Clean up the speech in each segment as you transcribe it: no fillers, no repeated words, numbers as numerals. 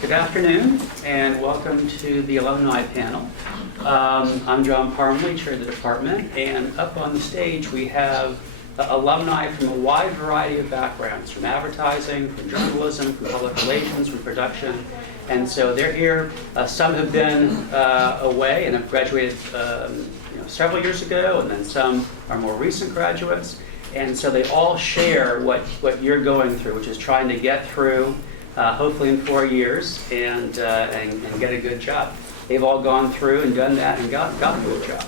Good afternoon, and welcome to the Alumni Panel. I'm John Parmley, Chair of the Department, and up on the stage we have alumni from a wide variety of backgrounds, from advertising, from journalism, from public relations, from production, and so they're here. Some have been away and have graduated several years ago, and then some are more recent graduates, and so they all share what you're going through, which is trying to get through hopefully in 4 years and get a good job. They've all gone through and done that and gotten good jobs.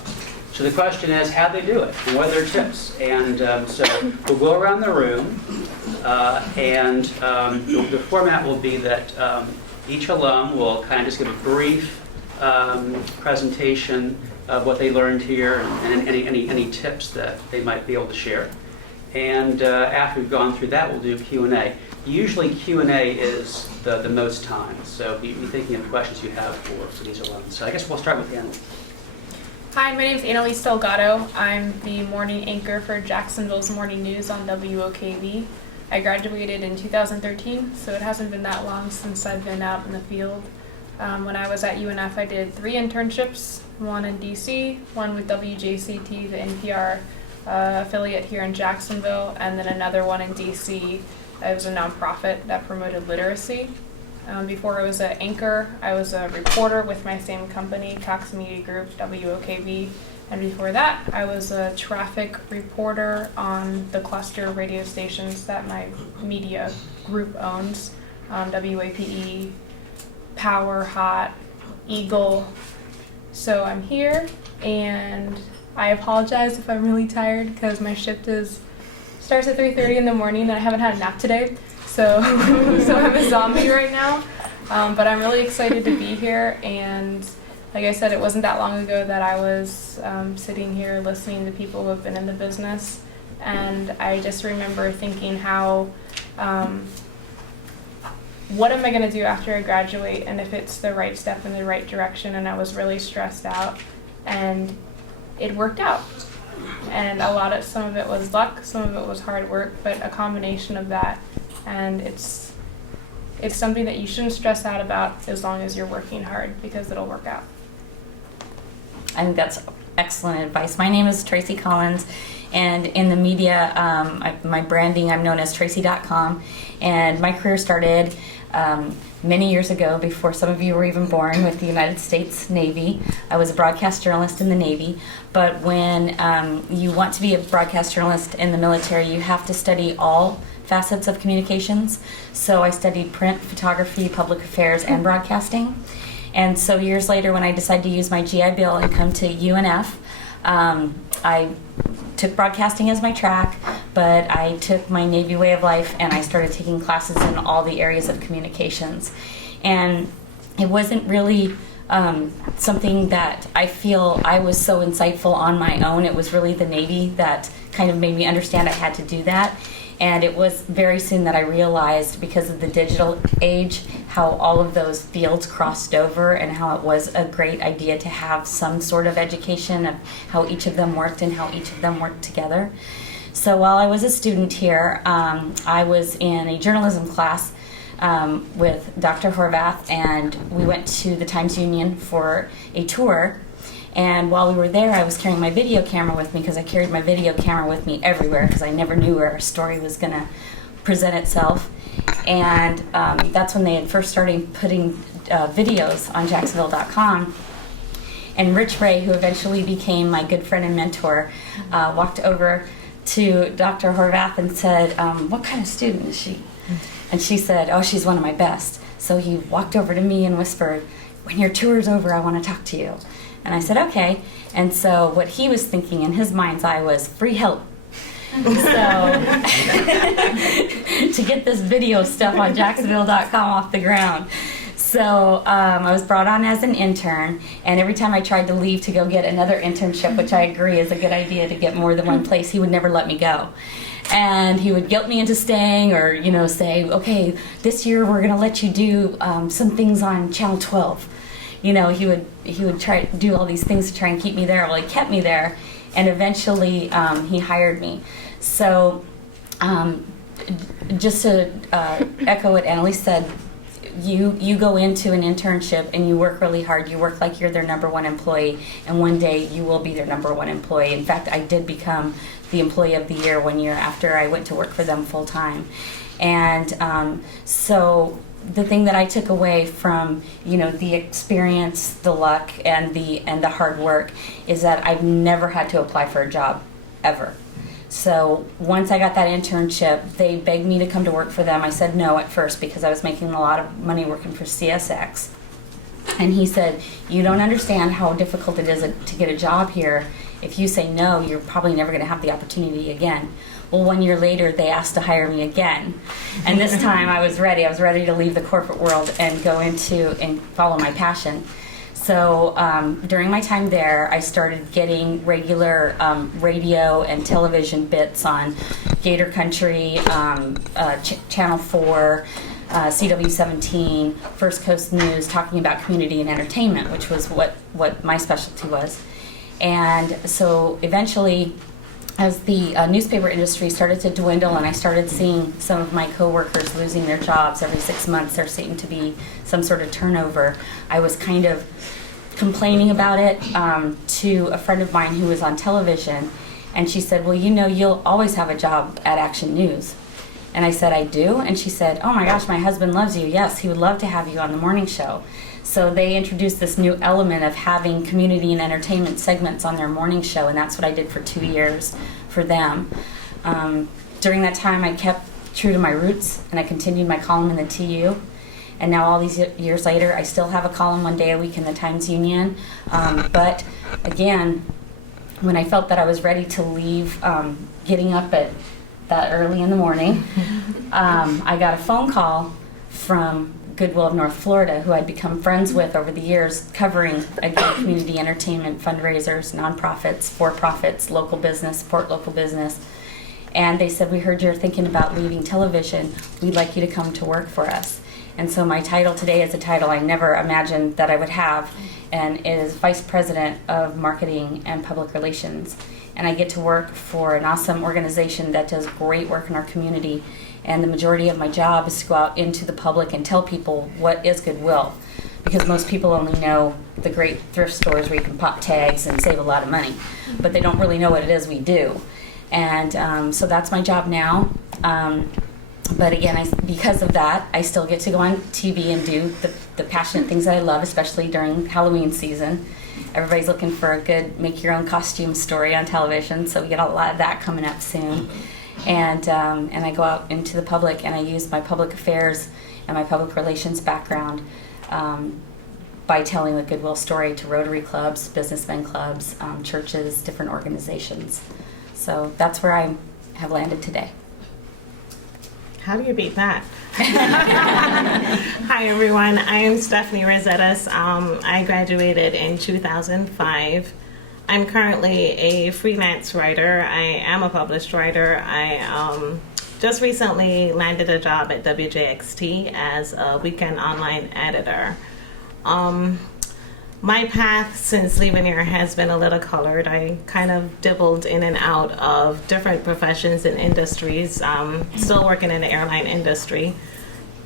So the question is, how they do it and what are their tips? And so we'll go around the room, and the format will be that each alum will kind of just give a brief presentation of what they learned here and any tips that they might be able to share. And after we've gone through that, we'll do Q&A. Usually Q&A is the most time, so be thinking of questions you have for these alums. So I guess we'll start with Anna. Hi, my name is Annalise Delgado. I'm the morning anchor for Jacksonville's Morning News on WOKV. I graduated in 2013, so it hasn't been that long since I've been out in the field. When I was at UNF, I did 3 internships, one in DC, one with WJCT, the NPR affiliate here in Jacksonville, and then another one in DC. It was a nonprofit that promoted literacy. Before I was an anchor, I was a reporter with my same company, Cox Media Group, WOKV. And before that, I was a traffic reporter on the cluster radio stations that my media group owns, WAPE, Power, Hot, Eagle. So I'm here, and I apologize if I'm really tired because my shift starts at 3:30 in the morning and I haven't had a nap today. So I'm a zombie right now, but I'm really excited to be here. And like I said, it wasn't that long ago that I was sitting here listening to people who have been in the business, and I just remember thinking how, what am I going to do after I graduate, and if it's the right step in the right direction, and I was really stressed out, and it worked out. And some of it was luck, some of it was hard work, but a combination of that. And it's something that you shouldn't stress out about as long as you're working hard, because it'll work out. I think that's excellent advice. My name is Tracy Collins, and in the media, my branding, I'm known as Tracy.com, and my career started many years ago, before some of you were even born, with the United States Navy. I was a broadcast journalist in the Navy, but when you want to be a broadcast journalist in the military, you have to study all facets of communications. So I studied print, photography, public affairs, and broadcasting. And so years later, when I decided to use my GI Bill and come to UNF, I took broadcasting as my track, but I took my Navy way of life and I started taking classes in all the areas of communications. And it wasn't really something that I feel I was so insightful on my own. It was really the Navy that kind of made me understand I had to do that. And it was very soon that I realized, because of the digital age, how all of those fields crossed over and how it was a great idea to have some sort of education of how each of them worked and how each of them worked together. So while I was a student here, I was in a journalism class with Dr. Horvath, and we went to the Times Union for a tour. And while we were there, I was carrying my video camera with me, because I carried my video camera with me everywhere because I never knew where a story was going to present itself. And that's when they had first started putting videos on Jacksonville.com. And Rich Ray, who eventually became my good friend and mentor, walked over to Dr. Horvath and said, "What kind of student is she?" And she said, "Oh, she's one of my best." So he walked over to me and whispered, "When your tour's over, I want to talk to you." And I said, "Okay." And so what he was thinking in his mind's eye was free help. So to get this video stuff on Jacksonville.com off the ground. So I was brought on as an intern, and every time I tried to leave to go get another internship, which I agree is a good idea to get more than one place, he would never let me go. And he would guilt me into staying, or say, "Okay, this year we're going to let you do some things on Channel 12." He would try to do all these things to try and keep me there. Well, he kept me there, and eventually he hired me. So just to echo what Annalise said, you go into an internship and you work really hard. You work like you're their number one employee, and one day you will be their number one employee. In fact, I did become the employee of the year 1 year after I went to work for them full time. And so the thing that I took away from, you know, the experience, the luck, and the hard work is that I've never had to apply for a job ever. So once I got that internship, they begged me to come to work for them. I said no at first because I was making a lot of money working for CSX. And he said, you don't understand how difficult it is to get a job here. If you say no, you're probably never going to have the opportunity again. Well, 1 year later, they asked to hire me again. And this time I was ready. I was ready to leave the corporate world and go into and follow my passion. So during my time there, I started getting regular radio and television bits on Gator Country, Channel 4, CW17, First Coast News, talking about community and entertainment, which was what my specialty was. And so eventually, as the newspaper industry started to dwindle and I started seeing some of my coworkers losing their jobs every 6 months, there seemed to be some sort of turnover. I was kind of complaining about it to a friend of mine who was on television, and she said, well, you know, you'll always have a job at Action News. And I said, I do? And she said, oh my gosh, my husband loves you. Yes, he would love to have you on the morning show. So they introduced this new element of having community and entertainment segments on their morning show, and that's what I did for 2 years for them. During that time, I kept true to my roots, and I continued my column in the TU. And now all these years later, I still have a column 1 day a week in the Times-Union. But again, when I felt that I was ready to leave, getting up at that early in the morning, I got a phone call from Goodwill of North Florida, who I'd become friends with over the years, covering, again, community entertainment, fundraisers, nonprofits, for-profits, local business, support local business. And they said, we heard you're thinking about leaving television. We'd like you to come to work for us. And so my title today is a title I never imagined that I would have, and it is Vice President of Marketing and Public Relations. And I get to work for an awesome organization that does great work in our community. And the majority of my job is to go out into the public and tell people what is Goodwill. Because most people only know the great thrift stores where you can pop tags and save a lot of money. But they don't really know what it is we do. And so that's my job now. But again, because of that, I still get to go on TV and do the passionate things that I love, especially during Halloween season. Everybody's looking for a good make-your-own costume story on television, so we get a lot of that coming up soon. And I go out into the public, and I use my public affairs and my public relations background by telling the Goodwill story to Rotary clubs, businessmen clubs, churches, different organizations. So that's where I have landed today. How do you beat that? Hi, everyone. I am Stephanie Rosettas. I graduated in 2005. I'm currently a freelance writer. I am a published writer. I just recently landed a job at WJXT as a weekend online editor. My path since leaving here has been a little colored. I kind of dibbled in and out of different professions and industries. Still working in the airline industry.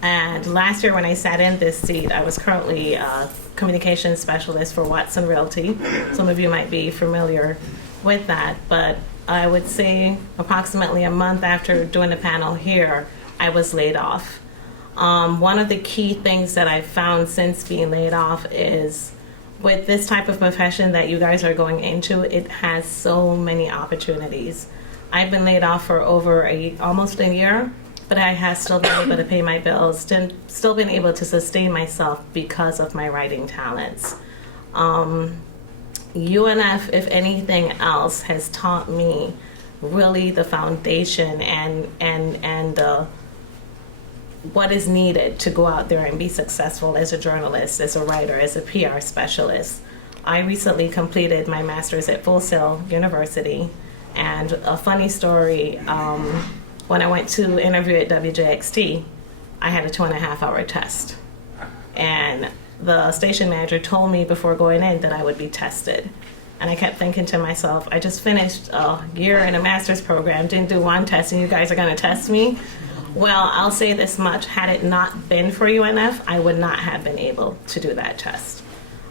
And last year when I sat in this seat, I was currently a communications specialist for Watson Realty. Some of you might be familiar with that, but I would say approximately a month after doing the panel here, I was laid off. One of the key things that I've found since being laid off is with this type of profession that you guys are going into, it has so many opportunities. I've been laid off for over almost a year, but I have still been able to pay my bills, still been able to sustain myself because of my writing talents. UNF, if anything else, has taught me really the foundation and what is needed to go out there and be successful as a journalist, as a writer, as a PR specialist. I recently completed my master's at Full Sail University, and a funny story, when I went to interview at WJXT, I had a 2.5-hour test. And the station manager told me before going in that I would be tested. And I kept thinking to myself, I just finished a year in a master's program, didn't do one test, and you guys are going to test me? Well, I'll say this much. Had it not been for UNF, I would not have been able to do that test.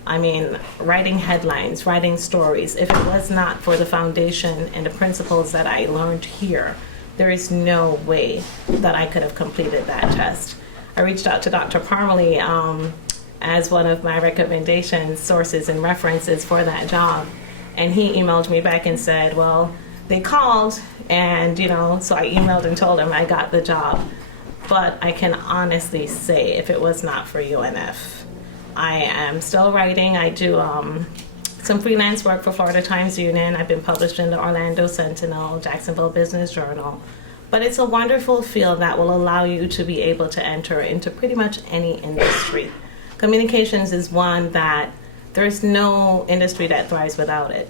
I mean, writing headlines, writing stories, if it was not for the foundation and the principles that I learned here, there is no way that I could have completed that test. I reached out to Dr. Parmalee as one of my recommendations, sources, and references for that job. And he emailed me back and said, well, they called, and, so I emailed and told him I got the job. But I can honestly say, if it was not for UNF, I am still writing. I do some freelance work for Florida Times Union. I've been published in the Orlando Sentinel, Jacksonville Business Journal. But it's a wonderful field that will allow you to be able to enter into pretty much any industry. Communications is one that there's no industry that thrives without it.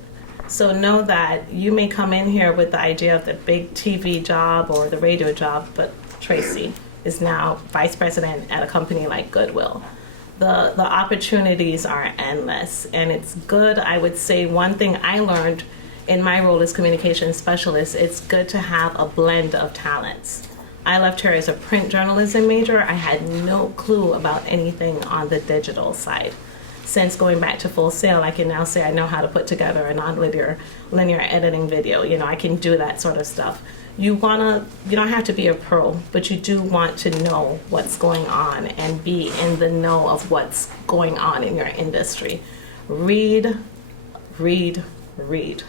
So know that you may come in here with the idea of the big TV job or the radio job, but Tracy is now vice president at a company like Goodwill. The opportunities are endless, and it's good. I would say one thing I learned in my role as communications specialist, it's good to have a blend of talents. I left here as a print journalism major. I had no clue about anything on the digital side. Since going back to Full Sail, I can now say I know how to put together a non-linear editing video. I can do that sort of stuff. You don't have to be a pro, but you do want to know what's going on and be in the know of what's going on in your industry. Read, read, read.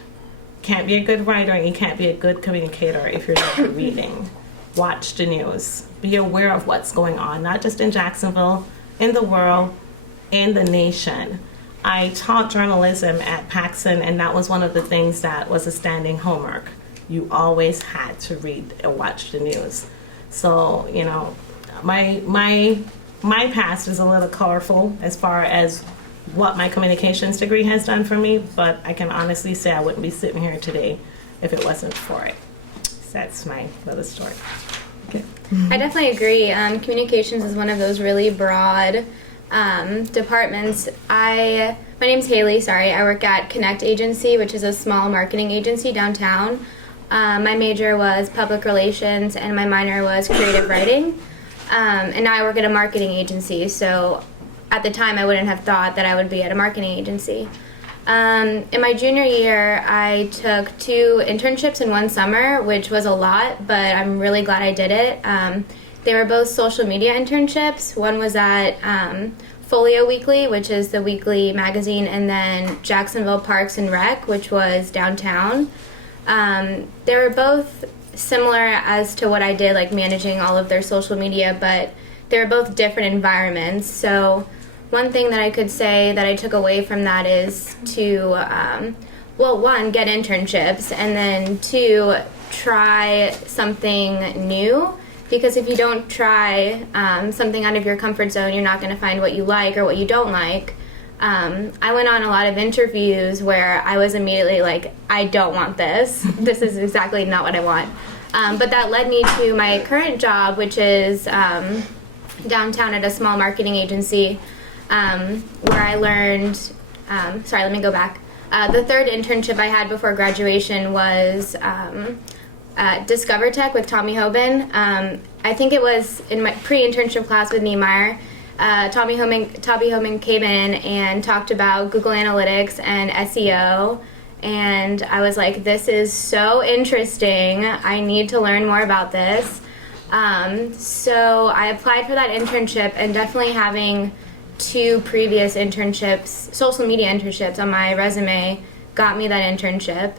Can't be a good writer and you can't be a good communicator if you're not reading. Watch the news. Be aware of what's going on, not just in Jacksonville, in the world, in the nation. I taught journalism at Paxson, and that was one of the things that was a standing homework. You always had to read and watch the news. So, my past is a little colorful as far as what my communications degree has done for me, but I can honestly say I wouldn't be sitting here today if it wasn't for it. So that's my little story. Okay. I definitely agree. Communications is one of those really broad departments. My name's Haley, I work at Connect Agency, which is a small marketing agency downtown. My major was public relations and my minor was creative writing. And now I work at a marketing agency, so at the time I wouldn't have thought that I would be at a marketing agency. In my junior year, I took 2 internships in one summer, which was a lot, but I'm really glad I did it. They were both social media internships. One was at Folio Weekly, which is the weekly magazine, and then Jacksonville Parks and Rec, which was downtown. They were both similar as to what I did, like managing all of their social media, but they were both different environments. So one thing that I could say that I took away from that is to, one, get internships, and then 2, try something new. Because if you don't try something out of your comfort zone, you're not going to find what you like or what you don't like. I went on a lot of interviews where I was immediately like, I don't want this. This is exactly not what I want. But that led me to my current job, which is downtown at a small marketing agency, where I learned, let me go back. The third internship I had before graduation was Discover Tech with Tommy Hoban. I think it was in my pre-internship class with Niemeyer. Tommy Hoban came in and talked about Google Analytics and SEO, and I was like, this is so interesting. I need to learn more about this. So I applied for that internship, and definitely having 2 previous internships, social media internships on my resume got me that internship.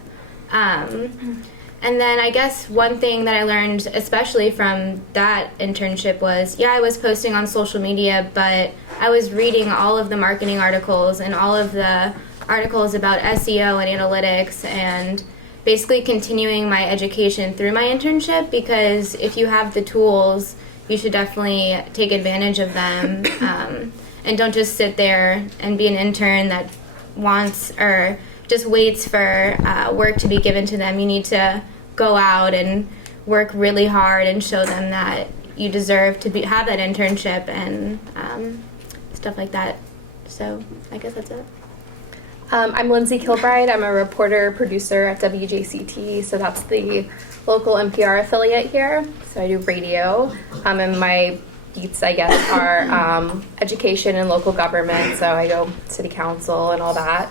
And then I guess one thing that I learned, especially from that internship, was, I was posting on social media, but I was reading all of the marketing articles and all of the articles about SEO and analytics, and basically continuing my education through my internship, because if you have the tools, you should definitely take advantage of them, and don't just sit there and be an intern that wants or just waits for work to be given to them. You need to go out and work really hard and show them that you deserve to have that internship and stuff like that. So I guess that's it. I'm Lindsay Kilbride. I'm a reporter producer at WJCT, so that's the local NPR affiliate here. So I do radio, and my beats, I guess, are education and local government. So I go city council and all that.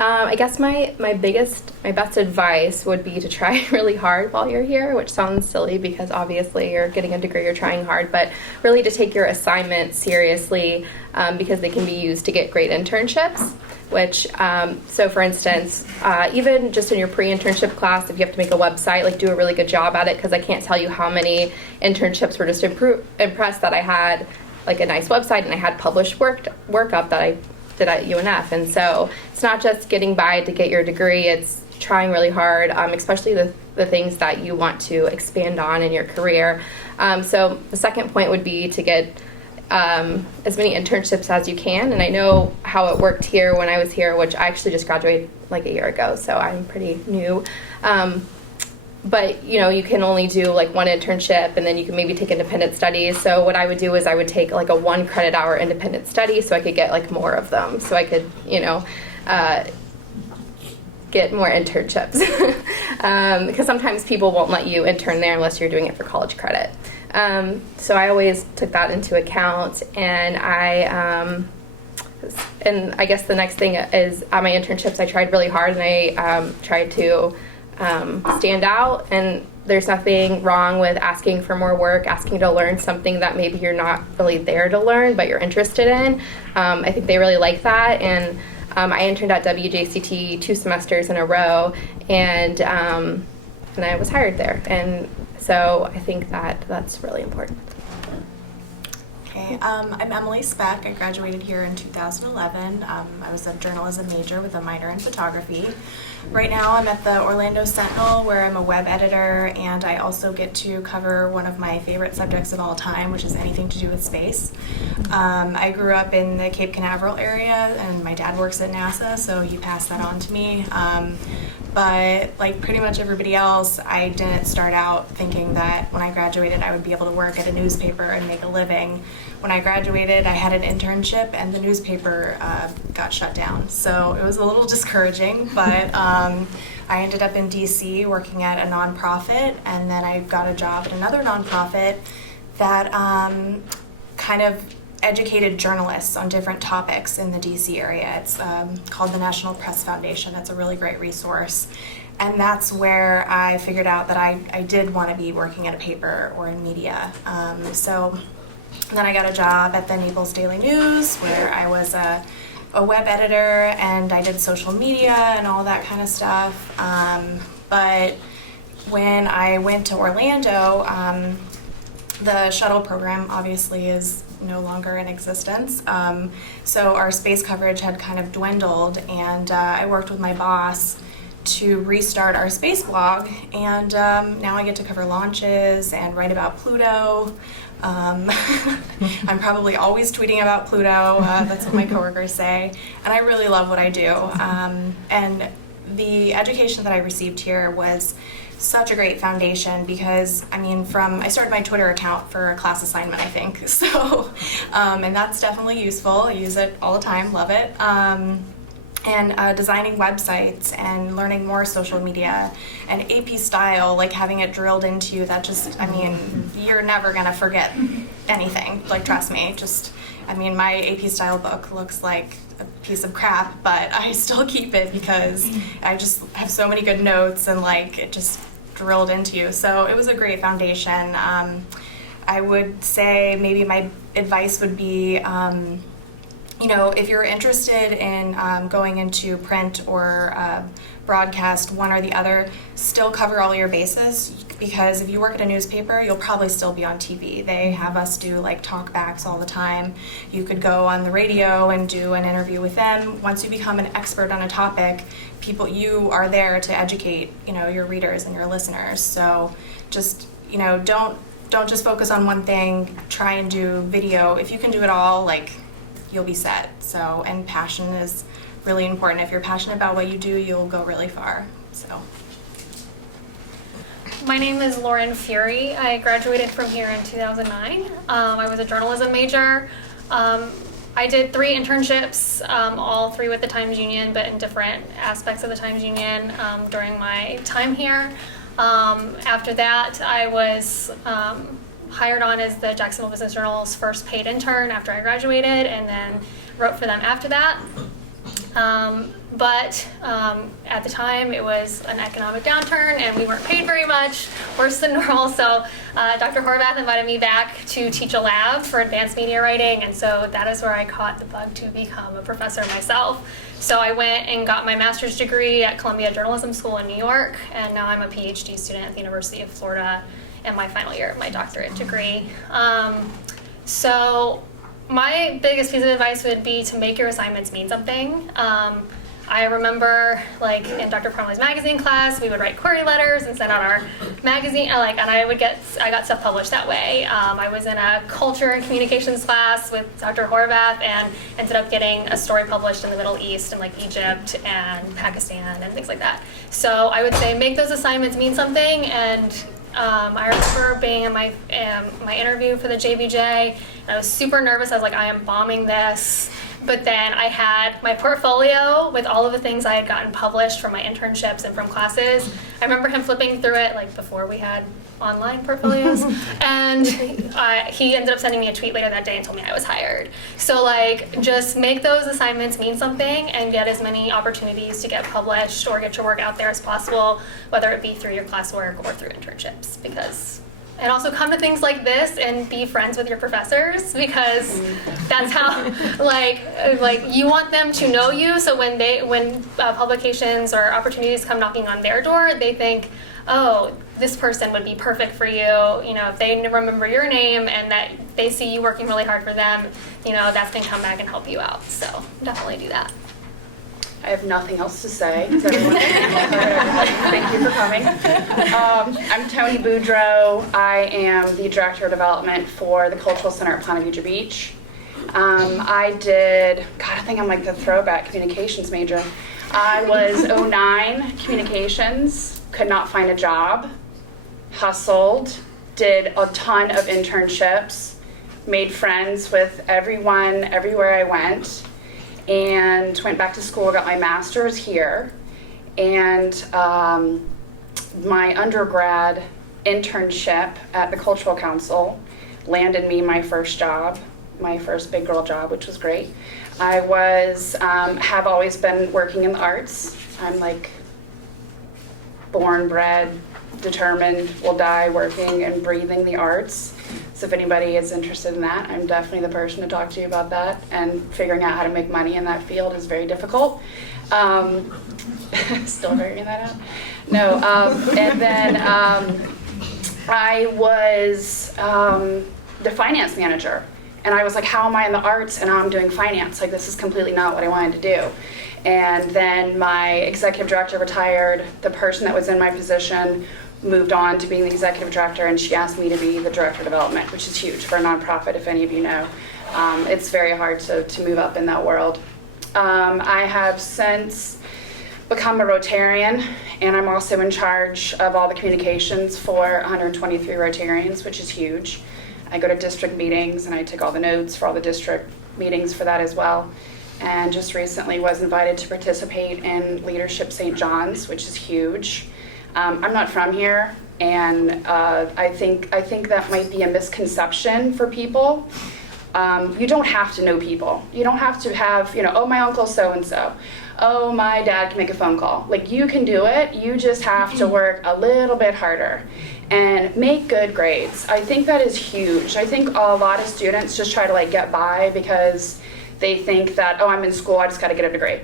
I guess my best advice would be to try really hard while you're here, which sounds silly because obviously you're getting a degree, you're trying hard, but really to take your assignments seriously because they can be used to get great internships. Which, so for instance, even just in your pre-internship class, if you have to make a website, like do a really good job at it, because I can't tell you how many internships were just impressed that I had like a nice website and I had published workup that I did at UNF. And so it's not just getting by to get your degree, it's trying really hard, especially the things that you want to expand on in your career. So the second point would be to get as many internships as you can. And I know how it worked here when I was here, which I actually just graduated like a year ago, so I'm pretty new. But you can only do like one internship, and then you can maybe take independent studies. So what I would do is I would take like a 1 credit hour independent study so I could get like more of them, so I could get more internships. Because sometimes people won't let you intern there unless you're doing it for college credit. So I always took that into account, and I guess the next thing is on my internships I tried really hard, and I tried to stand out. And there's nothing wrong with asking for more work, asking to learn something that maybe you're not really there to learn but you're interested in. I think they really like that. And I interned at WJCT 2 semesters in a row, and I was hired there. And so I think that's really important. Okay, I'm Emily Speck. I graduated here in 2011. I was a journalism major with a minor in photography. Right now I'm at the Orlando Sentinel, where I'm a web editor, and I also get to cover one of my favorite subjects of all time, which is anything to do with space. I grew up in the Cape Canaveral area, and my dad works at NASA, so you pass that on to me. But like pretty much everybody else, I didn't start out thinking that when I graduated I would be able to work at a newspaper and make a living. When I graduated, I had an internship, and the newspaper got shut down. So it was a little discouraging, but I ended up in DC working at a nonprofit, and then I got a job at another nonprofit that kind of educated journalists on different topics in the DC area. It's called the National Press Foundation. It's a really great resource. And that's where I figured out that I did want to be working at a paper or in media. So then I got a job at the Naples Daily News, where I was a web editor, and I did social media and all that kind of stuff. But when I went to Orlando, the shuttle program obviously is no longer in existence. So our space coverage had kind of dwindled, and I worked with my boss to restart our space blog, and now I get to cover launches and write about Pluto. I'm probably always tweeting about Pluto. That's what my coworkers say, and I really love what I do. And the education that I received here was such a great foundation, because I started my Twitter account for a class assignment, I think. So, and that's definitely useful. I use it all the time, love it. And designing websites and learning more social media and AP style, like having it drilled into you, that just, you're never gonna forget anything, like trust me. My AP style book looks like a piece of crap, but I still keep it because I just have so many good notes, and like it just drilled into you. So it was a great foundation. I would say maybe my advice would be, if you're interested in going into print or broadcast, one or the other, still cover all your bases, because if you work at a newspaper, you'll probably still be on TV. They have us do like talkbacks all the time. You could go on the radio and do an interview with them. Once you become an expert on a topic, you are there to educate, your readers and your listeners. So just, don't just focus on one thing. Try and do video. If you can do it all, you'll be set. So, and passion is really important. If you're passionate about what you do, you'll go really far. So. My name is Lauren Fury. I graduated from here in 2009. I was a journalism major. I did 3 internships, all 3 with the Times Union, but in different aspects of the Times Union during my time here. After that, I was hired on as the Jacksonville Business Journal's first paid intern after I graduated, and then wrote for them after that. But at the time, it was an economic downturn, and we weren't paid very much, worse than normal. So Dr. Horvath invited me back to teach a lab for advanced media writing, and so that is where I caught the bug to become a professor myself. So I went and got my master's degree at Columbia Journalism School in New York, and now I'm a PhD student at the University of Florida in my final year of my doctorate degree. So my biggest piece of advice would be to make your assignments mean something. I remember, like, in Dr. Parmley's magazine class, we would write query letters and send out our magazine, and I got stuff published that way. I was in a culture and communications class with Dr. Horvath and ended up getting a story published in the Middle East and, like, Egypt and Pakistan and things like that. So I would say make those assignments mean something, and I remember being in my interview for the JBJ, and I was super nervous. I was like, I am bombing this. But then I had my portfolio with all of the things I had gotten published from my internships and from classes. I remember him flipping through it, like, before we had online portfolios. And he ended up sending me a tweet later that day and told me I was hired. So, like, just make those assignments mean something and get as many opportunities to get published or get your work out there as possible, whether it be through your classwork or through internships. And also come to things like this and be friends with your professors, because that's how, like you want them to know you. So when publications or opportunities come knocking on their door, they think, oh, this person would be perfect for you. You know, if they remember your name and that they see you working really hard for them, you know, that's going to come back and help you out. So definitely do that. I have nothing else to say. Thank you for coming. I'm Toni Boudreau. I am the Director of Development for the Cultural Center at Ponte Vedra Beach. I think I'm like the throwback communications major. I was 09 communications, could not find a job, hustled, did a ton of internships, made friends with everyone, everywhere I went, and went back to school, got my master's here, and my undergrad internship at the Cultural Council landed me my first job, my first big girl job, which was great. I have always been working in the arts. I'm like born, bred, determined, will die working and breathing the arts. So if anybody is interested in that, I'm definitely the person to talk to you about that. And figuring out how to make money in that field is very difficult. Still figuring that out. No, and then I was the finance manager. And I was like, how am I in the arts and now I'm doing finance? Like, this is completely not what I wanted to do. And then my executive director retired. The person that was in my position moved on to being the executive director, and she asked me to be the director of development, which is huge for a nonprofit, if any of you know. It's very hard to move up in that world. I have since become a Rotarian, and I'm also in charge of all the communications for 123 Rotarians, which is huge. I go to district meetings, and I take all the notes for all the district meetings for that as well. And just recently was invited to participate in Leadership St. John's, which is huge. I'm not from here, and I think that might be a misconception for people. You don't have to know people. You don't have to have, oh, my uncle so-and-so. Oh, my dad can make a phone call. Like, you can do it. You just have to work a little bit harder and make good grades. I think that is huge. I think a lot of students just try to, like, get by because they think that, oh, I'm in school, I just got to get a degree.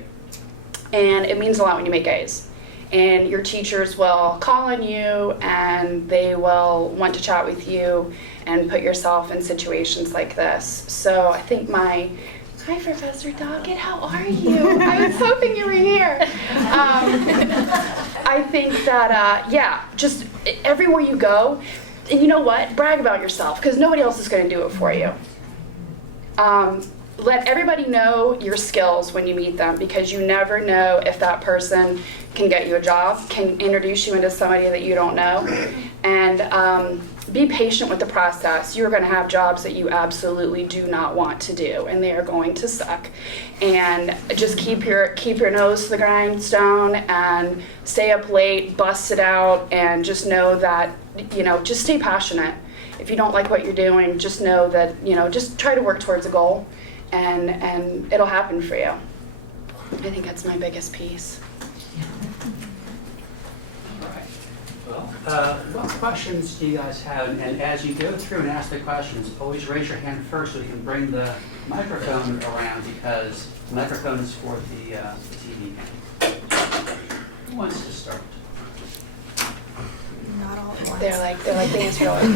And it means a lot when you make A's. And your teachers will call on you, and they will want to chat with you and put yourself in situations like this. So I think hi, Professor Doggett, how are you? I was hoping you were here. I think that, just everywhere you go, and you know what? Brag about yourself, because nobody else is going to do it for you. Let everybody know your skills when you meet them, because you never know if that person can get you a job, can introduce you into somebody that you don't know. And be patient with the process. You're going to have jobs that you absolutely do not want to do, and they are going to suck. And just keep your nose to the grindstone and stay up late, bust it out, and just know that, just stay passionate. If you don't like what you're doing, just know that, just try to work towards a goal, and it'll happen for you. I think that's my biggest piece. All right. Well, what questions do you guys have? And as you go through and ask the questions, always raise your hand first so you can bring the microphone around, because the microphone is for the TV. Who wants to start? Not all at once. They're like the Israeli.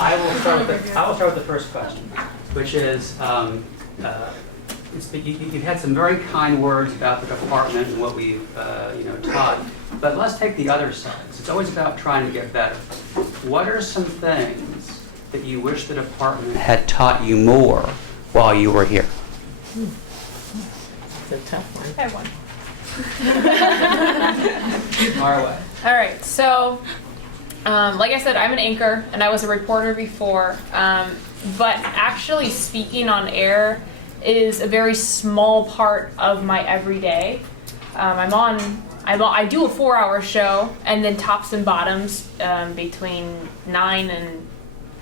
I will start with the first question, which is, you've had some very kind words about the department and what we've taught, but let's take the other sides. It's always about trying to get better. What are some things that you wish the department had taught you more while you were here? It's a tough one. I have one. Far away. All right, so like I said, I'm an anchor and I was a reporter before, but actually speaking on air is a very small part of my everyday. I do a 4-hour show and then tops and bottoms between 9 and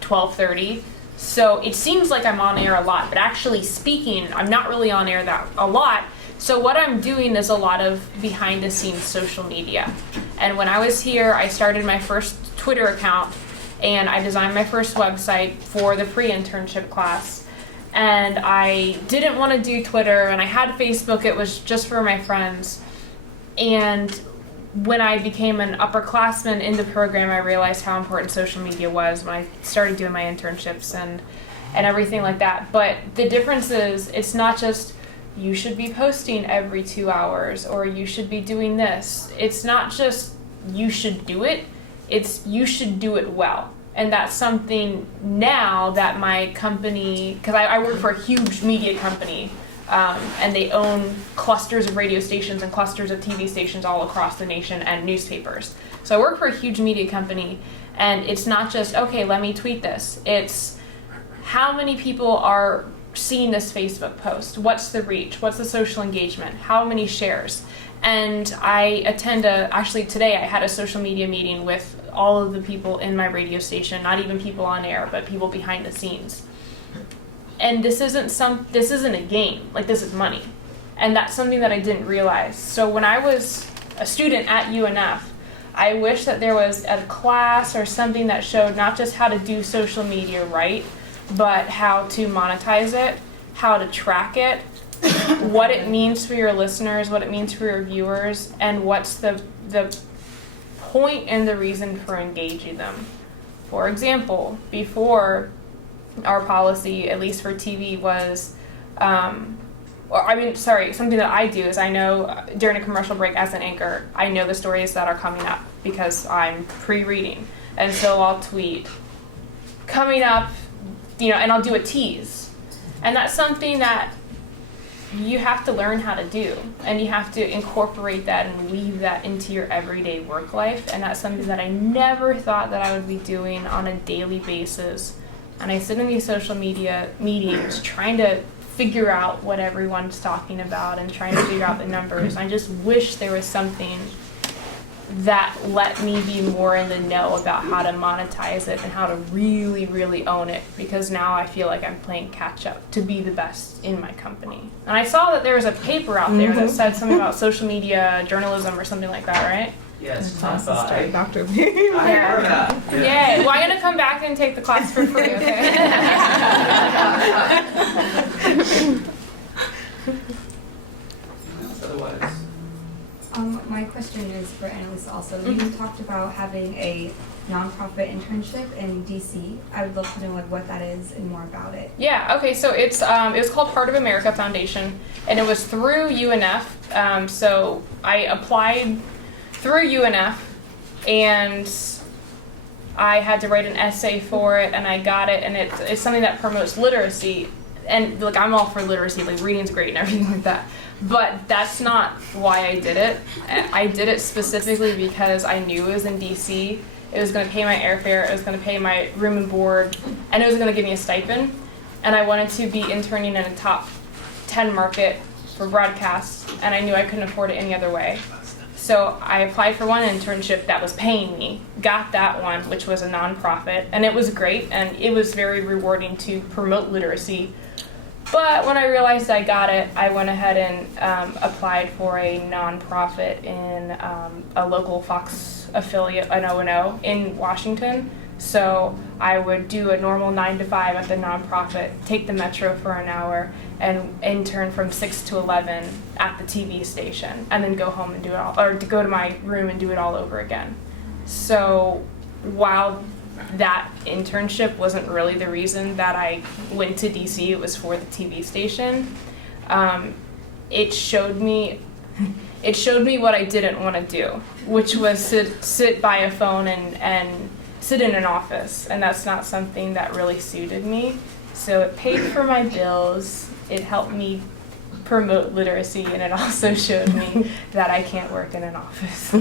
12:30. So it seems like I'm on air a lot, but actually speaking, I'm not really on air that a lot. So what I'm doing is a lot of behind the scenes social media. And when I was here, I started my first Twitter account and I designed my first website for the pre-internship class. And I didn't want to do Twitter, and I had Facebook, it was just for my friends. And when I became an upperclassman in the program, I realized how important social media was when I started doing my internships and everything like that. But the difference is, it's not just you should be posting every 2 hours or you should be doing this. It's not just you should do it, it's you should do it well. And that's something now that my company, because I work for a huge media company, and they own clusters of radio stations and clusters of TV stations all across the nation and newspapers. So I work for a huge media company, and it's not just, okay, let me tweet this. It's how many people are seeing this Facebook post? What's the reach? What's the social engagement? How many shares? And I actually today I had a social media meeting with all of the people in my radio station, not even people on air, but people behind the scenes. And this isn't a game, like this is money. And that's something that I didn't realize. So when I was a student at UNF, I wish that there was a class or something that showed not just how to do social media right, but how to monetize it, how to track it, what it means for your listeners, what it means for your viewers, and what's the point and the reason for engaging them. For example, before our policy, at least for TV, was, something that I do is I know during a commercial break as an anchor, I know the stories that are coming up because I'm pre-reading. And so I'll tweet, coming up, and I'll do a tease. And that's something that you have to learn how to do, and you have to incorporate that and weave that into your everyday work life. And that's something that I never thought that I would be doing on a daily basis. And I sit in these social media meetings trying to figure out what everyone's talking about and trying to figure out the numbers. I just wish there was something that let me be more in the know about how to monetize it and how to really, really own it, because now I feel like I'm playing catch up to be the best in my company. And I saw that there was a paper out there that said something about social media journalism or something like that, right? Yes, Dr. I heard that. Yeah. Well, I'm gonna come back and take the class for free, okay? Otherwise. My question is for Annalise also. You talked about having a nonprofit internship in DC. I would love to know what that is and more about it. Yeah, okay, so it was called Heart of America Foundation, and it was through UNF. So I applied through UNF, and I had to write an essay for it, and I got it, and it's something that promotes literacy. And like, I'm all for literacy, like reading's great and everything like that. But that's not why I did it. I did it specifically because I knew it was in DC, It was going to pay my airfare, it was going to pay my room and board, and it was going to give me a stipend. And I wanted to be interning in a top 10 market for broadcast, and I knew I couldn't afford it any other way. So I applied for one internship that was paying me, got that one, which was a nonprofit, and it was great, and it was very rewarding to promote literacy. But when I realized I got it, I went ahead and applied for a nonprofit in a local Fox affiliate, an O&O, in Washington. So I would do a normal 9 to 5 at the nonprofit, take the metro for an hour, and intern from 6 to 11 at the TV station, and then go home and do it all, or to go to my room and do it all over again. So while that internship wasn't really the reason that I went to DC, it was for the TV station. It showed me what I didn't want to do, which was sit by a phone and sit in an office, and that's not something that really suited me. So it paid for my bills, it helped me promote literacy, and it also showed me that I can't work in an office.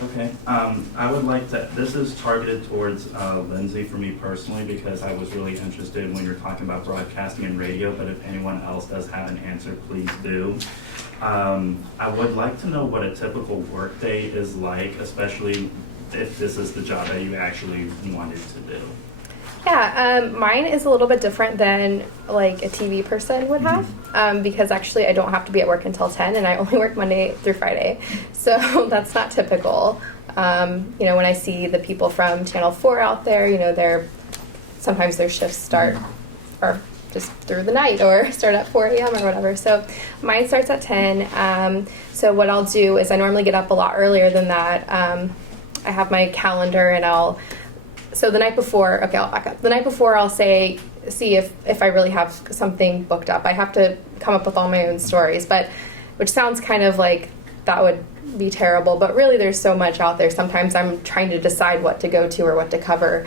Okay, I would like to, this is targeted towards Lindsay for me personally, because I was really interested when you're talking about broadcasting and radio, but if anyone else does have an answer, please do. I would like to know what a typical workday is like, especially if this is the job that you actually wanted to do. Yeah, mine is a little bit different than like a TV person would have, because actually I don't have to be at work until 10, and I only work Monday through Friday, so that's not typical. You know, when I see the people from Channel 4 out there, you know, sometimes their shifts start or just through the night or start at 4 a.m. or whatever. So mine starts at 10. So what I'll do is I normally get up a lot earlier than that. I have my calendar, and so the night before, okay, I'll back up. The night before I'll see if I really have something booked up. I have to come up with all my own stories, which sounds kind of like that would be terrible, but really there's so much out there. Sometimes I'm trying to decide what to go to or what to cover.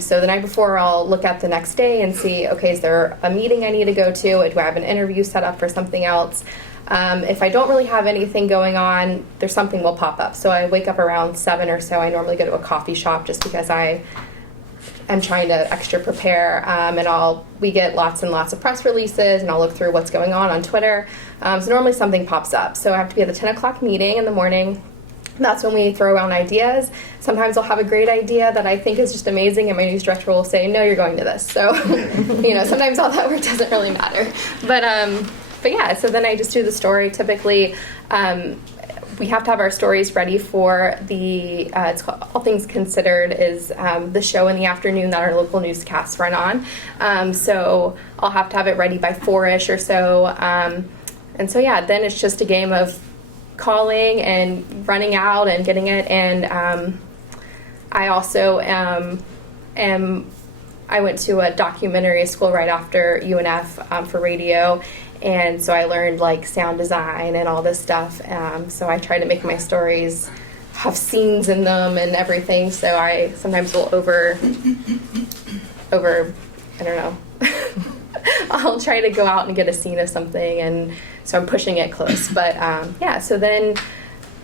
So the night before I'll look at the next day and see, okay, is there a meeting I need to go to? Do I have an interview set up for something else? If I don't really have anything going on, there's something will pop up. So I wake up around 7 or so. I normally go to a coffee shop just because I am trying to extra prepare. And we get lots and lots of press releases, and I'll look through what's going on Twitter. So normally something pops up. So I have to be at the 10 o'clock meeting in the morning. That's when we throw around ideas. Sometimes I'll have a great idea that I think is just amazing, and my news director will say, no, you're going to this. So, you know, sometimes all that work doesn't really matter. But yeah, so then I just do the story. Typically, we have to have our stories ready for it's called All Things Considered, is the show in the afternoon that our local newscasts run on. So I'll have to have it ready by 4-ish or so. And so, yeah, then it's just a game of calling and running out and getting it. And I also I went to a documentary school right after UNF for radio, and so I learned like sound design and all this stuff. So I try to make my stories have scenes in them and everything. So I sometimes will over I don't know. I'll try to go out and get a scene of something, and so I'm pushing it close. But yeah, so then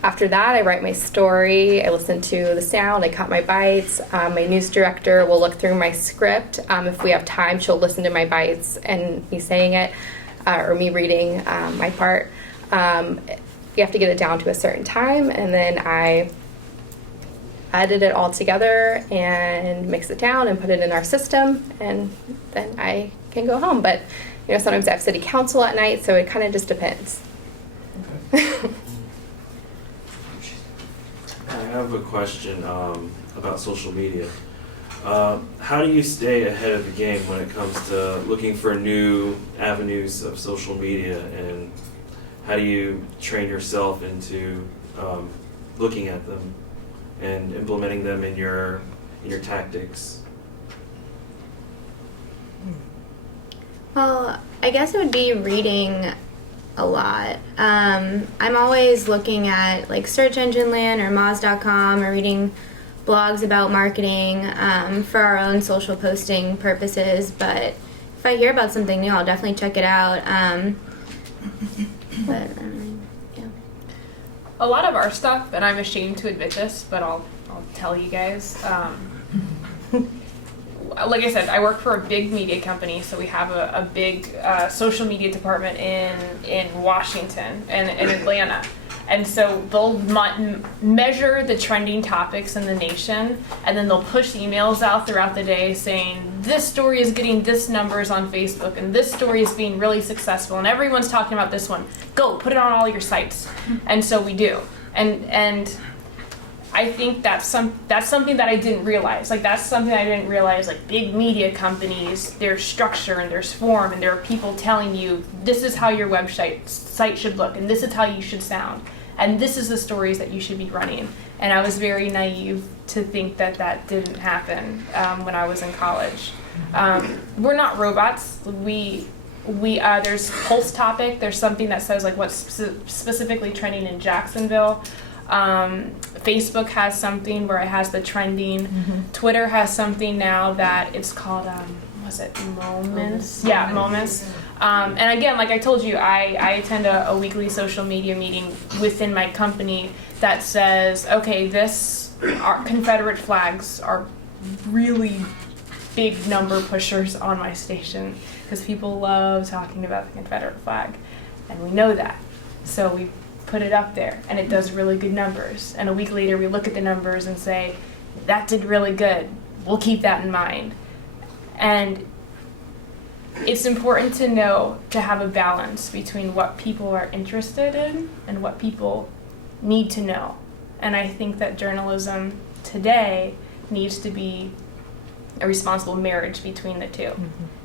after that, I write my story, I listen to the sound, I cut my bites. My news director will look through my script. If we have time, she'll listen to my bites and me saying it, or me reading my part. You have to get it down to a certain time, and then I edit it all together and mix it down and put it in our system, and then I can go home. But you know, sometimes I have city council at night, so it kind of just depends. Okay. I have a question about social media. How do you stay ahead of the game when it comes to looking for new avenues of social media, and how do you train yourself into looking at them and implementing them in your tactics? Well, I guess it would be reading a lot. I'm always looking at like Search Engine Land or Moz.com, or reading blogs about marketing for our own social posting purposes. But if I hear about something new, I'll definitely check it out. Yeah. a lot of our stuff, and I'm ashamed to admit this, but I'll tell you guys. Like I said, I work for a big media company, so we have a big social media department in Washington and in Atlanta. And so they'll measure the trending topics in the nation, and then they'll push emails out throughout the day saying, this story is getting this numbers on Facebook, and this story is being really successful, and everyone's talking about this one. Go, put it on all your sites. And so we do. And I think that's something that I didn't realize. Like, that's something I didn't realize. Like, big media companies, there's structure and there's form, and there are people telling you, this is how your site should look, and this is how you should sound, and this is the stories that you should be running. And I was very naive to think that that didn't happen when I was in college. We're not robots. There's Pulse Topic. There's something that says like what's specifically trending in Jacksonville. Facebook has something where it has the trending. Twitter has something now that it's called was it Moments? Yeah, Moments. And again, like I told you, I attend a weekly social media meeting within my company that says, okay, our Confederate flags are really big number pushers on my station because people love talking about the Confederate flag, and we know that. So we put it up there, and it does really good numbers. And a week later, we look at the numbers and say, that did really good. We'll keep that in mind. And it's important to know, to have a balance between what people are interested in and what people need to know. And I think that journalism today needs to be a responsible marriage between the two.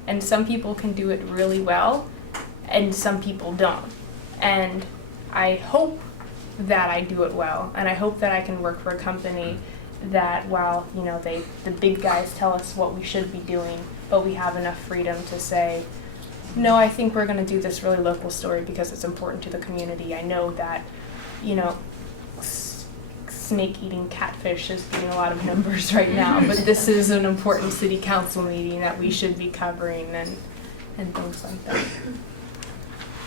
And some people can do it really well, and some people don't. And I hope that I do it well, and I hope that I can work for a company that, while the big guys tell us what we should be doing, but we have enough freedom to say, no, I think we're going to do this really local story because it's important to the community. I know that, snake-eating catfish is getting a lot of numbers right now, but this is an important city council meeting that we should be covering and things like that.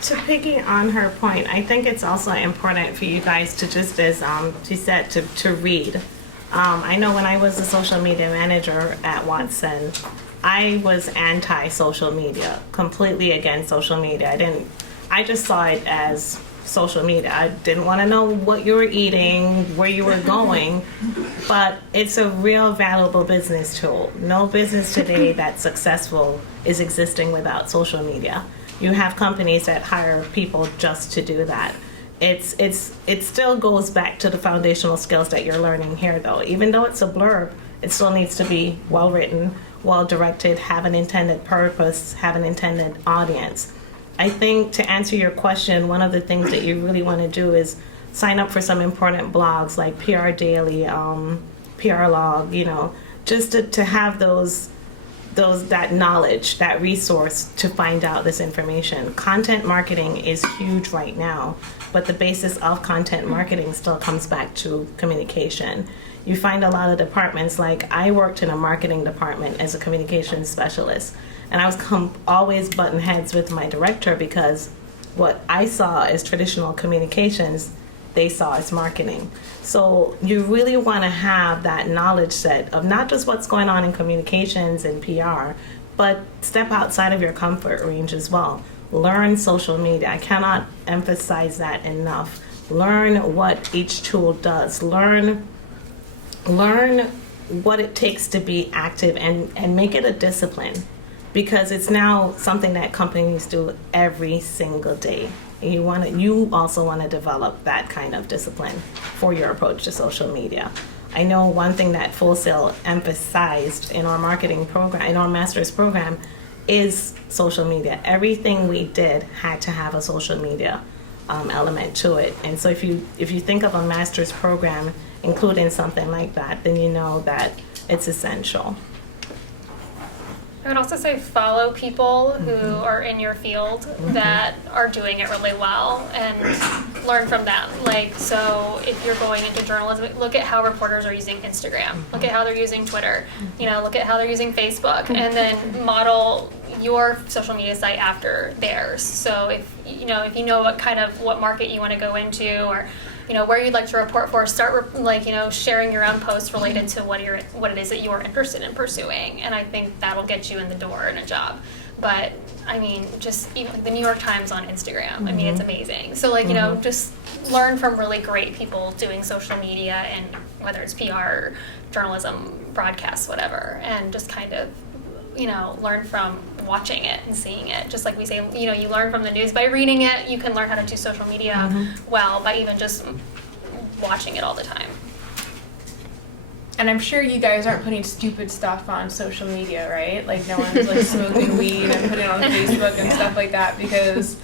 To piggy on her point, I think it's also important for you guys to just, as she said, to read. I know when I was a social media manager at Watson, I was anti-social media, completely against social media. I just saw it as social media. I didn't want to know what you were eating, where you were going, but it's a real valuable business tool. No business today that's successful is existing without social media. You have companies that hire people just to do that. It still goes back to the foundational skills that you're learning here, though. Even though it's a blurb, it still needs to be well written, well directed, have an intended purpose, have an intended audience. I think, to answer your question, one of the things that you really want to do is sign up for some important blogs like PR Daily, PR Log, just to have that knowledge, that resource to find out this information. Content marketing is huge right now, but the basis of content marketing still comes back to communication. You find a lot of departments, like I worked in a marketing department as a communications specialist, and I was always button heads with my director because what I saw as traditional communications, they saw as marketing. So you really want to have that knowledge set of not just what's going on in communications and PR, but step outside of your comfort range as well. Learn social media. I cannot emphasize that enough. Learn what each tool does. Learn what it takes to be active and make it a discipline, because it's now something that companies do every single day. You also want to develop that kind of discipline for your approach to social media. I know one thing that Full Sail emphasized in our marketing program, in our master's program, is social media. Everything we did had to have a social media element to it. And so if you think of a master's program including something like that, then you know that it's essential. I would also say follow people who are in your field that are doing it really well and learn from them. Like, so if you're going into journalism, look at how reporters are using Instagram, look at how they're using Twitter, look at how they're using Facebook, and then model your social media site after theirs. So if you know what market you want to go into, or where you'd like to report for. Start sharing your own posts related to what it is that you are interested in pursuing, and I think that'll get you in the door in a job. But I mean, just even the New York Times on Instagram, I mean, it's amazing. So just learn from really great people doing social media, and whether it's PR, journalism, broadcasts, whatever, and just kind of learn from watching it and seeing it. Just like we say, you learn from the news by reading it. You can learn how to do social media well by even just watching it all the time. And I'm sure you guys aren't putting stupid stuff on social media, right? Like no one's like smoking weed and putting it on Facebook and stuff like that, because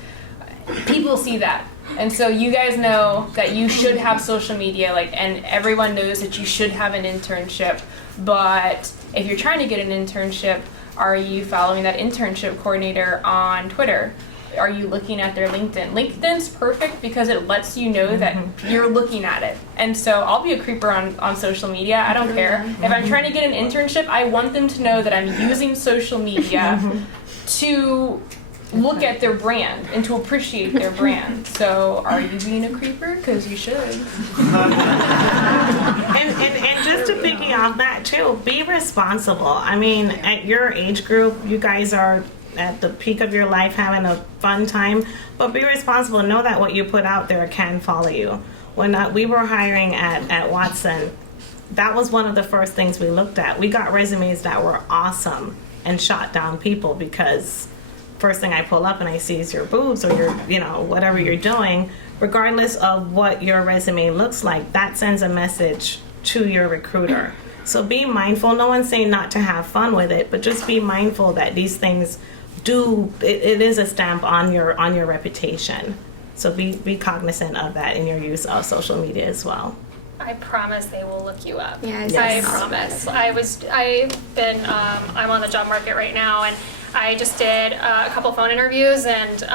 people see that. And so you guys know that you should have social media, and everyone knows that you should have an internship. But if you're trying to get an internship, are you following that internship coordinator on Twitter? Are you looking at their LinkedIn? LinkedIn's perfect because it lets you know that you're looking at it. And so I'll be a creeper on social media. I don't care. If I'm trying to get an internship, I want them to know that I'm using social media to look at their brand and to appreciate their brand. So are you being a creeper? Because you should. And just to piggy off that too, be responsible. I mean, at your age group, you guys are at the peak of your life having a fun time, but be responsible. Know that what you put out there can follow you. When we were hiring at Watson, that was one of the first things we looked at. We got resumes that were awesome and shot down people because first thing I pull up and I see is your boobs or your, whatever you're doing. Regardless of what your resume looks like, that sends a message to your recruiter. So be mindful. No one's saying not to have fun with it, but just be mindful that these things it is a stamp on your reputation. So be cognizant of that in your use of social media as well. I promise they will look you up. Yes. I promise. I'm on the job market right now, and I just did a couple phone interviews, and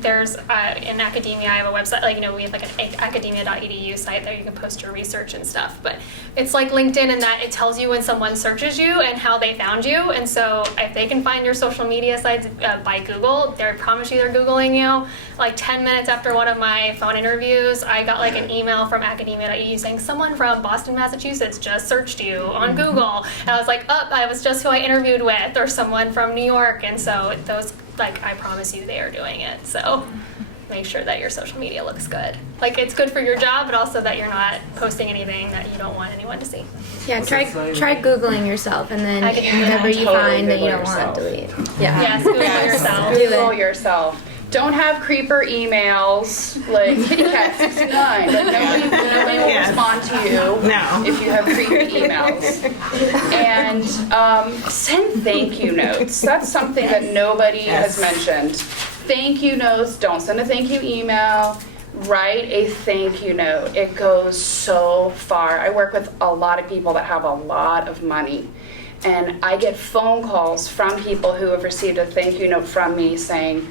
there's in academia, I have a website, we have an academia.edu site that you can post your research and stuff, but it's like LinkedIn in that it tells you when someone searches you and how they found you. And so if they can find your social media sites by Google, I promise you they're Googling you. 10 minutes after one of my phone interviews, I got an email from academia.edu saying someone from Boston, Massachusetts just searched you on Google. And I was like, I was just who I interviewed with, or someone from New York. And so those, I promise you they are doing it. So make sure that your social media looks good. It's good for your job, but also that you're not posting anything that you don't want anyone to see. Yeah, try Googling yourself, and then whatever you find that you don't want, delete. Yeah. Yes, Google yourself. Google yourself. Don't have creeper emails kitty cat 69. Nobody will respond to you if you have creepy emails. And send thank you notes. That's something that nobody has mentioned. Thank you notes. Don't send a thank you email. Write a thank you note. It goes so far. I work with a lot of people that have a lot of money. And I get phone calls from people who have received a thank you note from me saying,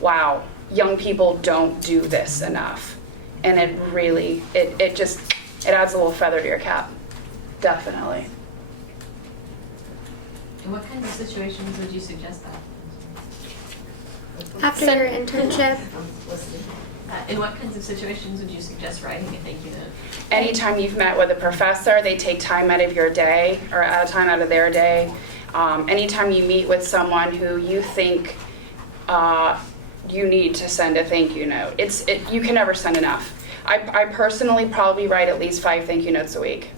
wow, young people don't do this enough. And it really, it adds a little feather to your cap. Definitely. In what kinds of situations would you suggest that? After your internship. In what kinds of situations would you suggest writing a thank you note? Anytime you've met with a professor, they take time out of your day, or time out of their day. Anytime you meet with someone who you think you need to send a thank you note. You can never send enough. I personally probably write at least 5 thank you notes a week.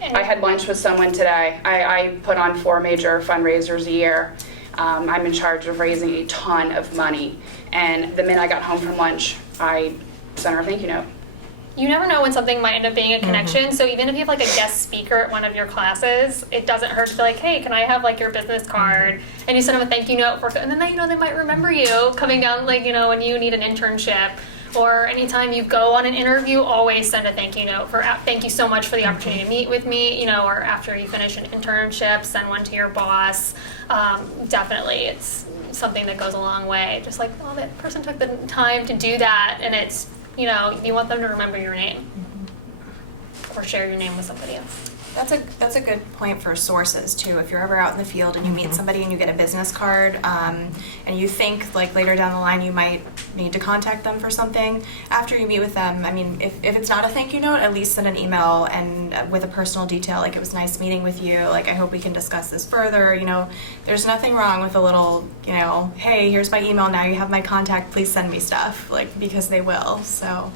I had lunch with someone today. I put on 4 major fundraisers a year. I'm in charge of raising a ton of money. And the minute I got home from lunch, I sent her a thank you note. You never know when something might end up being a connection. So even if you have a guest speaker at one of your classes, it doesn't hurt to be hey, can I have your business card? And you send them a thank you note and then they might remember you coming down when you need an internship. Or anytime you go on an interview, always send a thank you note for thank you so much for the opportunity to meet with me, or after you finish an internship, send one to your boss. Definitely, it's something that goes a long way. Just that person took the time to do that, and it's, you want them to remember your name or share your name with somebody else. That's a good point for sources too. If you're ever out in the field and you meet somebody and you get a business card, and you think like later down the line you might need to contact them for something, after you meet with them, I mean, if it's not a thank you note, at least send an email and with a personal detail, like it was nice meeting with you, like I hope we can discuss this further. You know, there's nothing wrong with a little, you know, hey, here's my email, now you have my contact, please send me stuff, like, because they will. So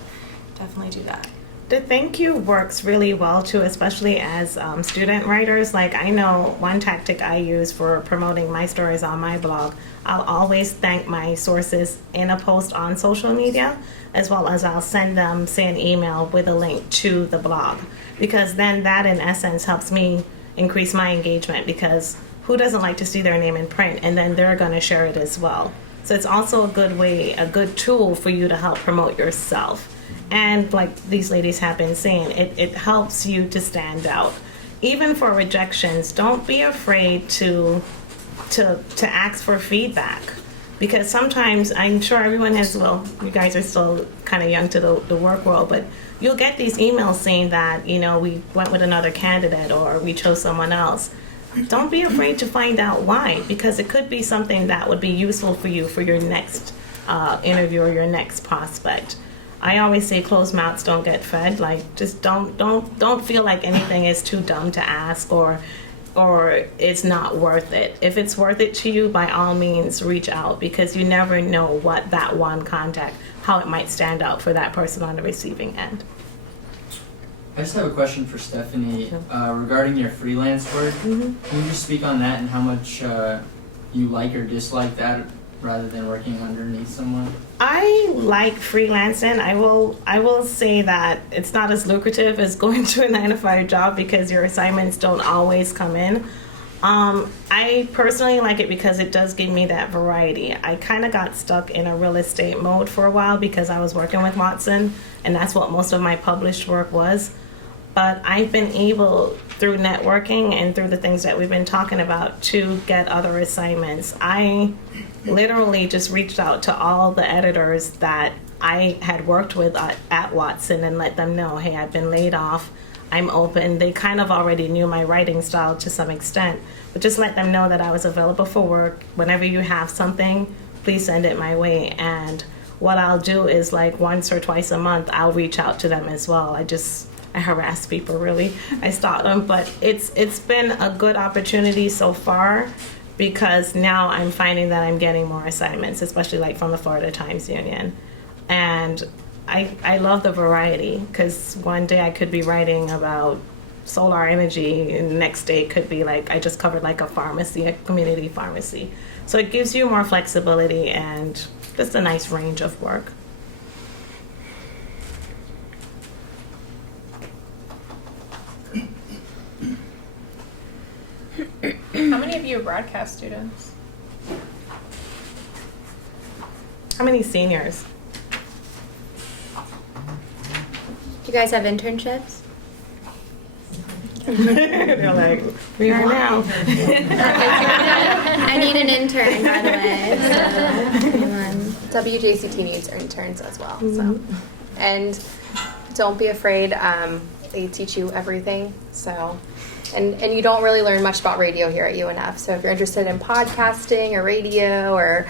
definitely do that. The thank you works really well too, especially as student writers. Like I know one tactic I use for promoting my stories on my blog, I'll always thank my sources in a post on social media, as well as I'll send them, say, an email with a link to the blog, because then that in essence helps me increase my engagement, because who doesn't like to see their name in print, and then they're going to share it as well. So it's also a good way, a good tool for you to help promote yourself. And like these ladies have been saying, it helps you to stand out. Even for rejections, don't be afraid to ask for feedback. Because sometimes, I'm sure everyone has, well, you guys are still kind of young to the work world, but you'll get these emails saying that, you know, we went with another candidate or we chose someone else. Don't be afraid to find out why, because it could be something that would be useful for you for your next interview or your next prospect. I always say closed mouths don't get fed. Like, just don't feel like anything is too dumb to ask or it's not worth it. If it's worth it to you, by all means reach out, because you never know what that one contact, how it might stand out for that person on the receiving end. I just have a question for Stephanie regarding your freelance work. Can you just speak on that and how much you like or dislike that rather than working underneath someone? I like freelancing. I will say that it's not as lucrative as going to a 9-to-5 job, because your assignments don't always come in. I personally like it because it does give me that variety. I kind of got stuck in a real estate mode for a while because I was working with Watson, and that's what most of my published work was. But I've been able, through networking and through the things that we've been talking about, to get other assignments. I literally just reached out to all the editors that I had worked with at Watson and let them know, hey, I've been laid off, I'm open. They kind of already knew my writing style to some extent, but just let them know that I was available for work. Whenever you have something, please send it my way. And what I'll do is, like, once or twice a month, I'll reach out to them as well. I harass people, really. I stalk them, but it's been a good opportunity so far, because now I'm finding that I'm getting more assignments, especially like from the Florida Times Union. And I love the variety, because one day I could be writing about solar energy, and the next day it could be like I just covered like a pharmacy, a community pharmacy. So it gives you more flexibility and just a nice range of work. How many of you are broadcast students? How many seniors? Do you guys have internships? They're like, we are now. I need an intern, by the way. So. WJCT needs interns as well. So, and don't be afraid. They teach you everything. So, and you don't really learn much about radio here at UNF. So if you're interested in podcasting or radio, or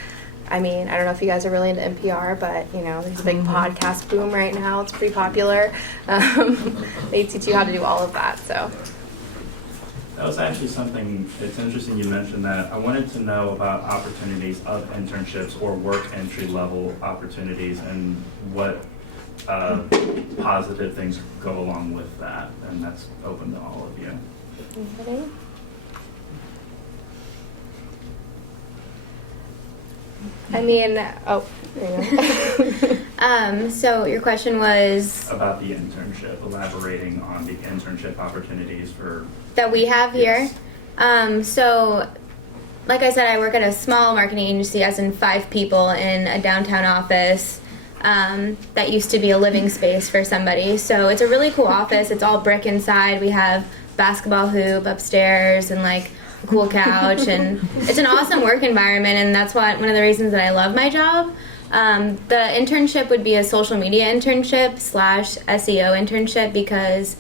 I mean, I don't know if you guys are really into NPR, but you know, there's a big podcast boom right now. It's pretty popular. They teach you how to do all of that. So. That was actually something, it's interesting you mentioned that. I wanted to know about opportunities of internships or work entry level opportunities and what positive things go along with that. And that's open to all of you. Anybody? I mean, oh, there you go. So your question was About the internship, elaborating on the internship opportunities for... that we have here. Yes. So, like I said, I work at a small marketing agency, as in 5 people in a downtown office that used to be a living space for somebody. So it's a really cool office. It's all brick inside. We have basketball hoop upstairs and like a cool couch, and it's an awesome work environment. And that's one of the reasons that I love my job. The internship would be a social media internship / SEO internship, because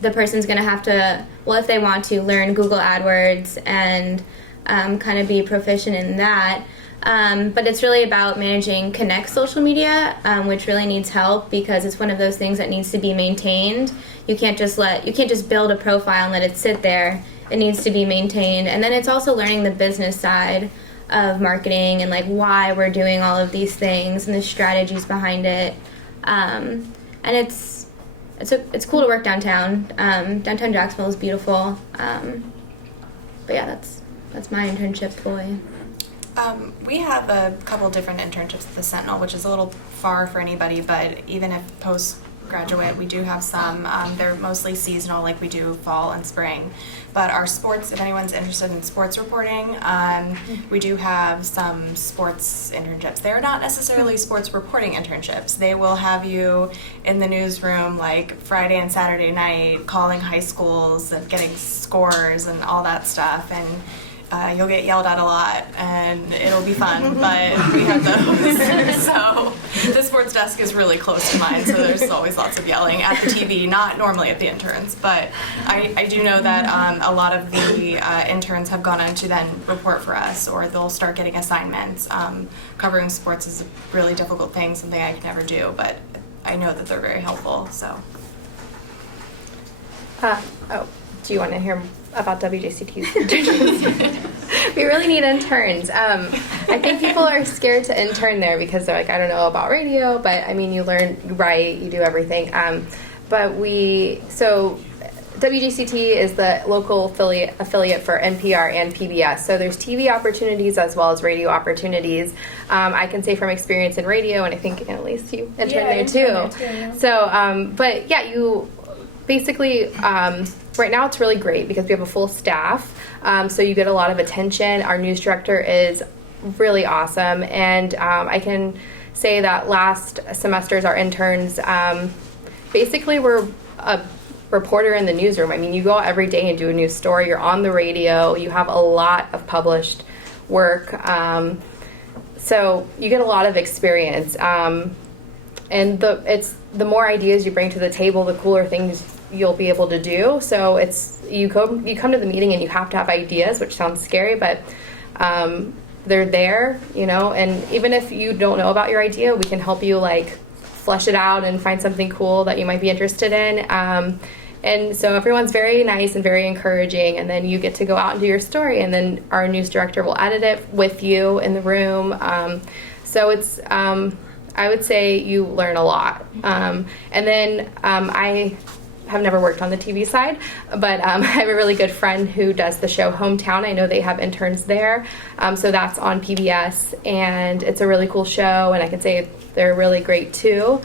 the person's going to have to, well, if they want to, learn Google AdWords and kind of be proficient in that. But it's really about managing Connect social media, which really needs help because it's one of those things that needs to be maintained. You can't just build a profile and let it sit there. It needs to be maintained. And then it's also learning the business side of marketing and like why we're doing all of these things and the strategies behind it. And it's cool to work downtown. Downtown Jacksonville is beautiful. But yeah, that's my internship fully. We have a couple different internships at the Sentinel, which is a little far for anybody, but even if postgraduate, we do have some. They're mostly seasonal, like we do fall and spring. But our sports, if anyone's interested in sports reporting, we do have some sports internships. They're not necessarily sports reporting internships. They will have you in the newsroom like Friday and Saturday night calling high schools and getting scores and all that stuff. And you'll get yelled at a lot, and it'll be fun, but we have those. So the sports desk is really close to mine, so there's always lots of yelling at the TV, not normally at the interns, but I do know that a lot of the interns have gone on to then report for us, or they'll start getting assignments. Covering sports is a really difficult thing, something I can never do, but I know that they're very helpful, so. Do you want to hear about WJCT's interns? We really need interns. I think people are scared to intern there because they're like, I don't know about radio, but I mean, you learn, you write, you do everything. So WJCT is the local affiliate for NPR and PBS. So there's TV opportunities as well as radio opportunities. I can say from experience in radio, and I think Annalise, you interned there too. Yeah. So, but yeah, you basically, right now it's really great because we have a full staff. So you get a lot of attention. Our news director is really awesome. And I can say that last semesters, our interns, basically were a reporter in the newsroom. I mean, you go out every day and do a news story. You're on the radio. You have a lot of published work. So you get a lot of experience. And the more ideas you bring to the table, the cooler things you'll be able to do. So you come to the meeting and you have to have ideas, which sounds scary, but they're there, and even if you don't know about your idea, we can help you like flesh it out and find something cool that you might be interested in. And so everyone's very nice and very encouraging, and then you get to go out and do your story, and then our news director will edit it with you in the room. So it's I would say you learn a lot. And then I have never worked on the TV side, but I have a really good friend who does the show Hometown. I know they have interns there. So that's on PBS, and it's a really cool show, and I can say they're really great too.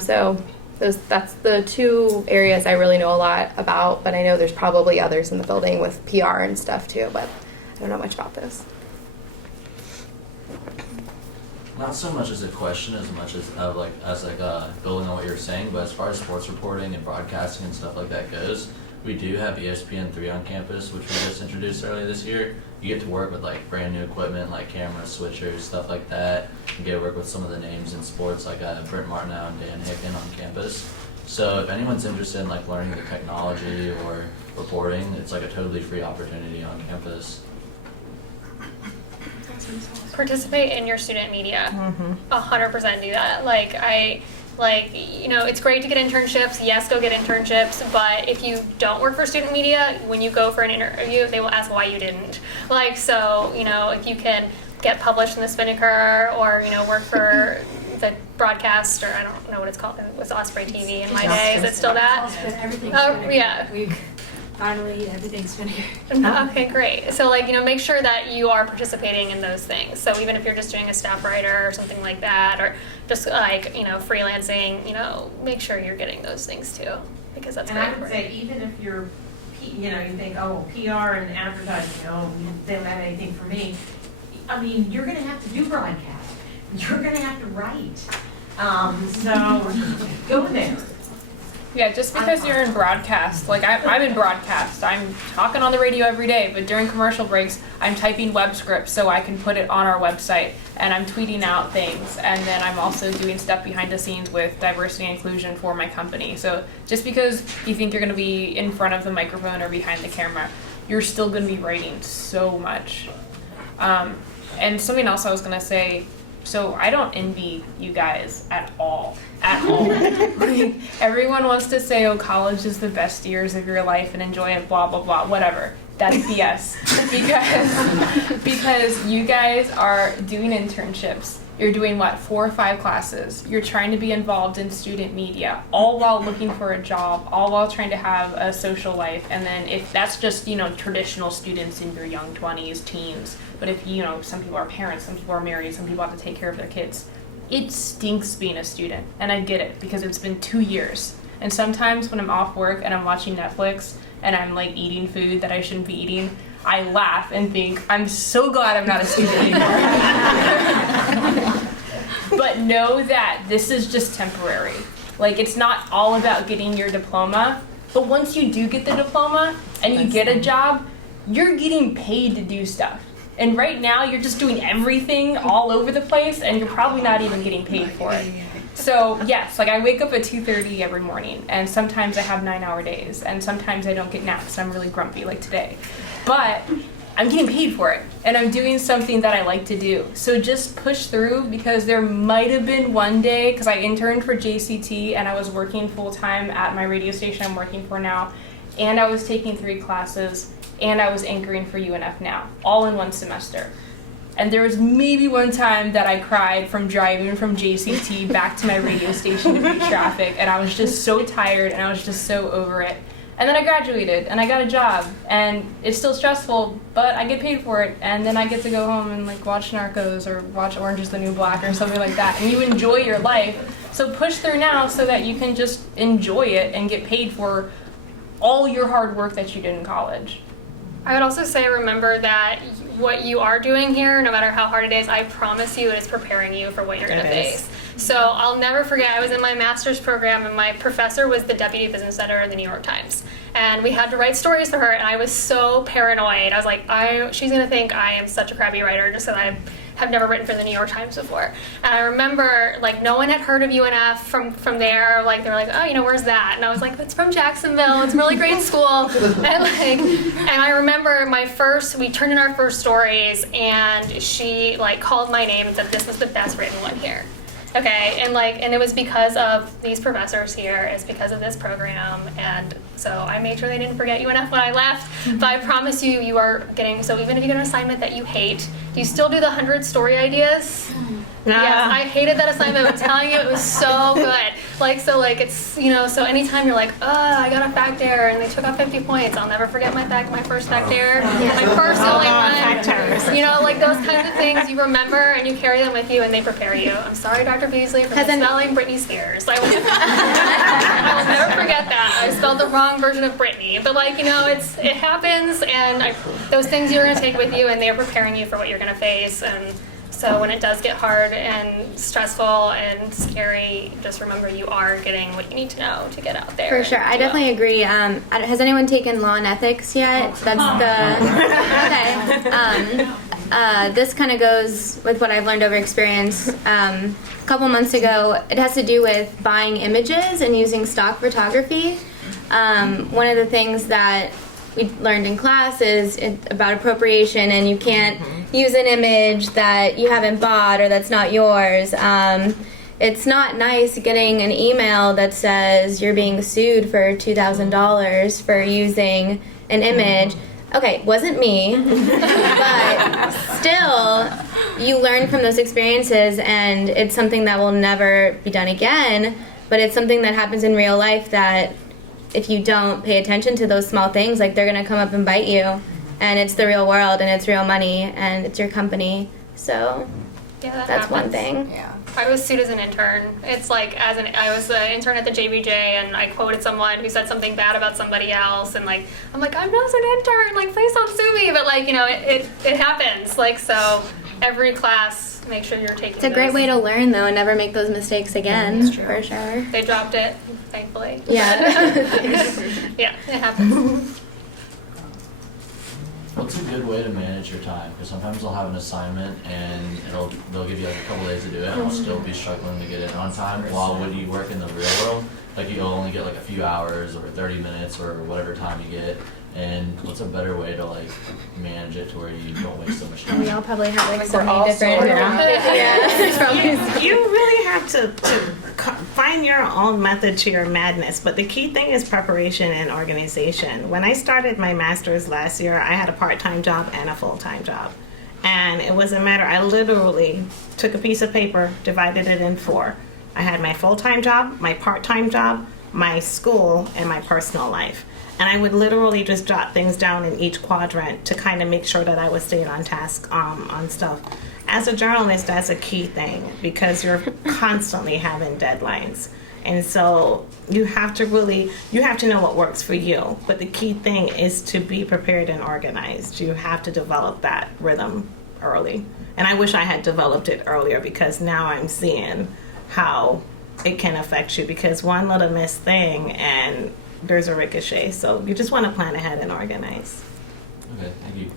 So that's the two areas I really know a lot about, but I know there's probably others in the building with PR and stuff too, but I don't know much about those. Not so much as a question as much as building on what you were saying, but as far as sports reporting and broadcasting and stuff like that goes, we do have ESPN3 on campus, which we just introduced earlier this year. You get to work with like brand new equipment like cameras, switchers, stuff like that. You get to work with some of the names in sports like Brent Martineau and Dan Hicken on campus. So if anyone's interested in like learning the technology or reporting, it's like a totally free opportunity on campus. Participate in your student media. 100% do that. It's great to get internships. Yes, go get internships. But if you don't work for student media, when you go for an interview, they will ask why you didn't. If you can get published in the Spinnaker or, work for the broadcast, or I don't know what it's called. It was Osprey TV in my day. Is it still that? Everything's yeah. Finally, everything's been here. Okay, great. So, make sure that you are participating in those things. So even if you're just doing a staff writer or something like that, or just freelancing, make sure you're getting those things too, because that's very important. And I would say even if you're, you think, oh, PR and advertising, they don't have anything for me. I mean, you're going to have to do broadcast. You're going to have to write. So go there. Yeah, just because you're in broadcast, like I'm in broadcast, I'm talking on the radio every day, but during commercial breaks, I'm typing web scripts so I can put it on our website, and I'm tweeting out things, and then I'm also doing stuff behind the scenes with diversity and inclusion for my company. So just because you think you're going to be in front of the microphone or behind the camera, you're still going to be writing so much. And something else I was going to say, so I don't envy you guys at all. Like, everyone wants to say, oh, college is the best years of your life and enjoy it, blah, blah, blah, whatever. That's BS. because you guys are doing internships. You're doing, 4 or 5 classes. You're trying to be involved in student media, all while looking for a job, all while trying to have a social life. And then if that's just, traditional students in your young 20s, teens. But if, some people are parents, some people are married, some people have to take care of their kids. It stinks being a student. And I get it because it's been 2 years. And sometimes when I'm off work and I'm watching Netflix and I'm like eating food that I shouldn't be eating, I laugh and think, I'm so glad I'm not a student anymore. But know that this is just temporary. Like, it's not all about getting your diploma, but once you do get the diploma and you get a job, you're getting paid to do stuff. And right now, you're just doing everything all over the place, and you're probably not even getting paid for it. So yes, like I wake up at 2:30 every morning, and sometimes I have 9-hour days, and sometimes I don't get naps. I'm really grumpy, like today. But I'm getting paid for it, and I'm doing something that I like to do. So just push through, because there might have been one day, because I interned for JCT, and I was working full-time at my radio station I'm working for now, and I was taking 3 classes, and I was anchoring for UNF Now, all in one semester. And there was maybe one time that I cried from driving from JCT back to my radio station to beat traffic, and I was just so tired, and I was just so over it. And then I graduated, and I got a job, and it's still stressful, but I get paid for it, and then I get to go home and like watch Narcos or watch Orange is the New Black or something like that, and you enjoy your life. So push through now so that you can just enjoy it and get paid for all your hard work that you did in college. I would also say, remember that what you are doing here, no matter how hard it is, I promise you it is preparing you for what you're going to face. So I'll never forget, I was in my master's program, and my professor was the deputy business editor of the New York Times. And we had to write stories for her, and I was so paranoid. I was like, she's going to think I am such a crappy writer just that I have never written for the New York Times before. And I remember, like, no one had heard of UNF from there. Like, they were like, oh, where's that? And I was like, it's from Jacksonville. It's a really great school. And I remember we turned in our first stories, and she, called my name and said, this was the best written one here. Okay, and it was because of these professors here, it's because of this program, and so I made sure they didn't forget UNF when I left, but I promise you, you are getting, so even if you get an assignment that you hate, do you still do the 100 story ideas? Yeah. Yes, I hated that assignment. I'm telling you, it was so good. It's, so anytime you're like, I got a fact error, and they took off 50 points, I'll never forget my first fact error, my first only one. Those kinds of things you remember, and you carry them with you, and they prepare you. I'm sorry, Dr. Beasley, for misspelling Britney Spears. I will never forget that. I spelled the wrong version of Britney. But, it happens, and those things you're going to take with you, and they're preparing you for what you're going to face. And so when it does get hard and stressful and scary, just remember you are getting what you need to know to get out there. For sure. I definitely agree. Has anyone taken law and ethics yet? Okay. This kind of goes with what I've learned over experience. A couple months ago, it has to do with buying images and using stock photography. One of the things that we learned in class is about appropriation, and you can't use an image that you haven't bought or that's not yours. It's not nice getting an email that says you're being sued for $2,000 for using an image. Okay, wasn't me, but still, you learn from those experiences, and it's something that will never be done again, but it's something that happens in real life that if you don't pay attention to those small things, they're going to come up and bite you. And it's the real world, and it's real money, and it's your company. So yeah, that's happens. one thing. Yeah. I was sued as an intern. It's I was an intern at the JBJ, and I quoted someone who said something bad about somebody else, and I'm like, I'm just an intern, please don't sue me. But it happens. So every class make sure you're taking It's a great those- way to learn, though, and never make those mistakes again, That's true. for sure. They dropped it, thankfully. Yeah. Yeah, it happens. What's a good way to manage your time? Because sometimes I'll have an assignment and they'll give you like a couple days to do it, and I'll still be struggling to get it on time. While when you work in the real world, like you'll only get like a few hours or 30 minutes or whatever time you get. And what's a better way to like manage it to where you don't waste so much time? We all probably have like so We're many all different. so Yeah. You really have to find your own method to your madness. But the key thing is preparation and organization. When I started my master's last year, I had a part-time job and a full-time job. And it was a matter, I literally took a piece of paper, divided it in 4. I had my full-time job, my part-time job, my school, and my personal life. And I would literally just jot things down in each quadrant to kind of make sure that I was staying on task on stuff. As a journalist, that's a key thing because you're constantly having deadlines. And so you have to know what works for you. But the key thing is to be prepared and organized. You have to develop that rhythm early. And I wish I had developed it earlier because now I'm seeing how it can affect you because one little missed thing and there's a ricochet. So you just want to plan ahead and organize. Okay, thank you.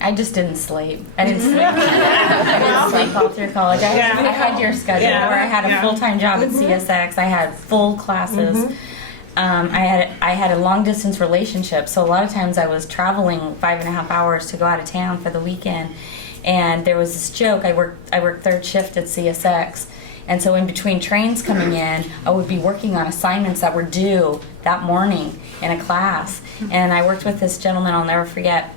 I just didn't sleep. I didn't sleep. I didn't sleep all through college. I had your schedule where I had a full-time job at CSX. I had full classes. I had a long-distance relationship, so a lot of times I was traveling 5.5 hours to go out of town for the weekend. And there was this joke. I worked third shift at CSX. And so in between trains coming in, I would be working on assignments that were due that morning in a class. And I worked with this gentleman I'll never forget,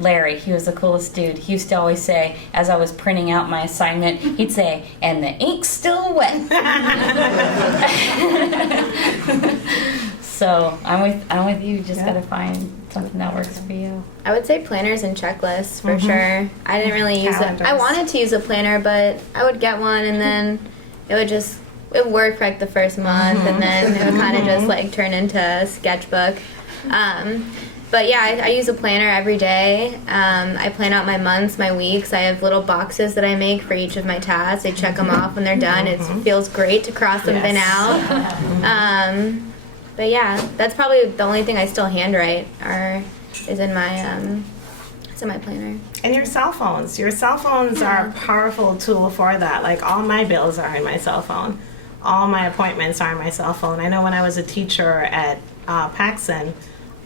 Larry. He was the coolest dude. He used to always say, as I was printing out my assignment, he'd say, "And the ink's still wet." So I'm with you. Just gotta find something that works for you. I would say planners and checklists for sure. I didn't really use it. I wanted to use a planner, but I would get one and then it would work for like the first month and then it would kind of just like turn into a sketchbook. But yeah, I use a planner every day. I plan out my months, my weeks. I have little boxes that I make for each of my tasks. I check them off when they're done. It feels great to cross something out. But yeah, that's probably the only thing I still handwrite is in my planner. And your cell phones. Your cell phones are a powerful tool for that. Like all my bills are in my cell phone. All my appointments are in my cell phone. I know when I was a teacher at Paxson,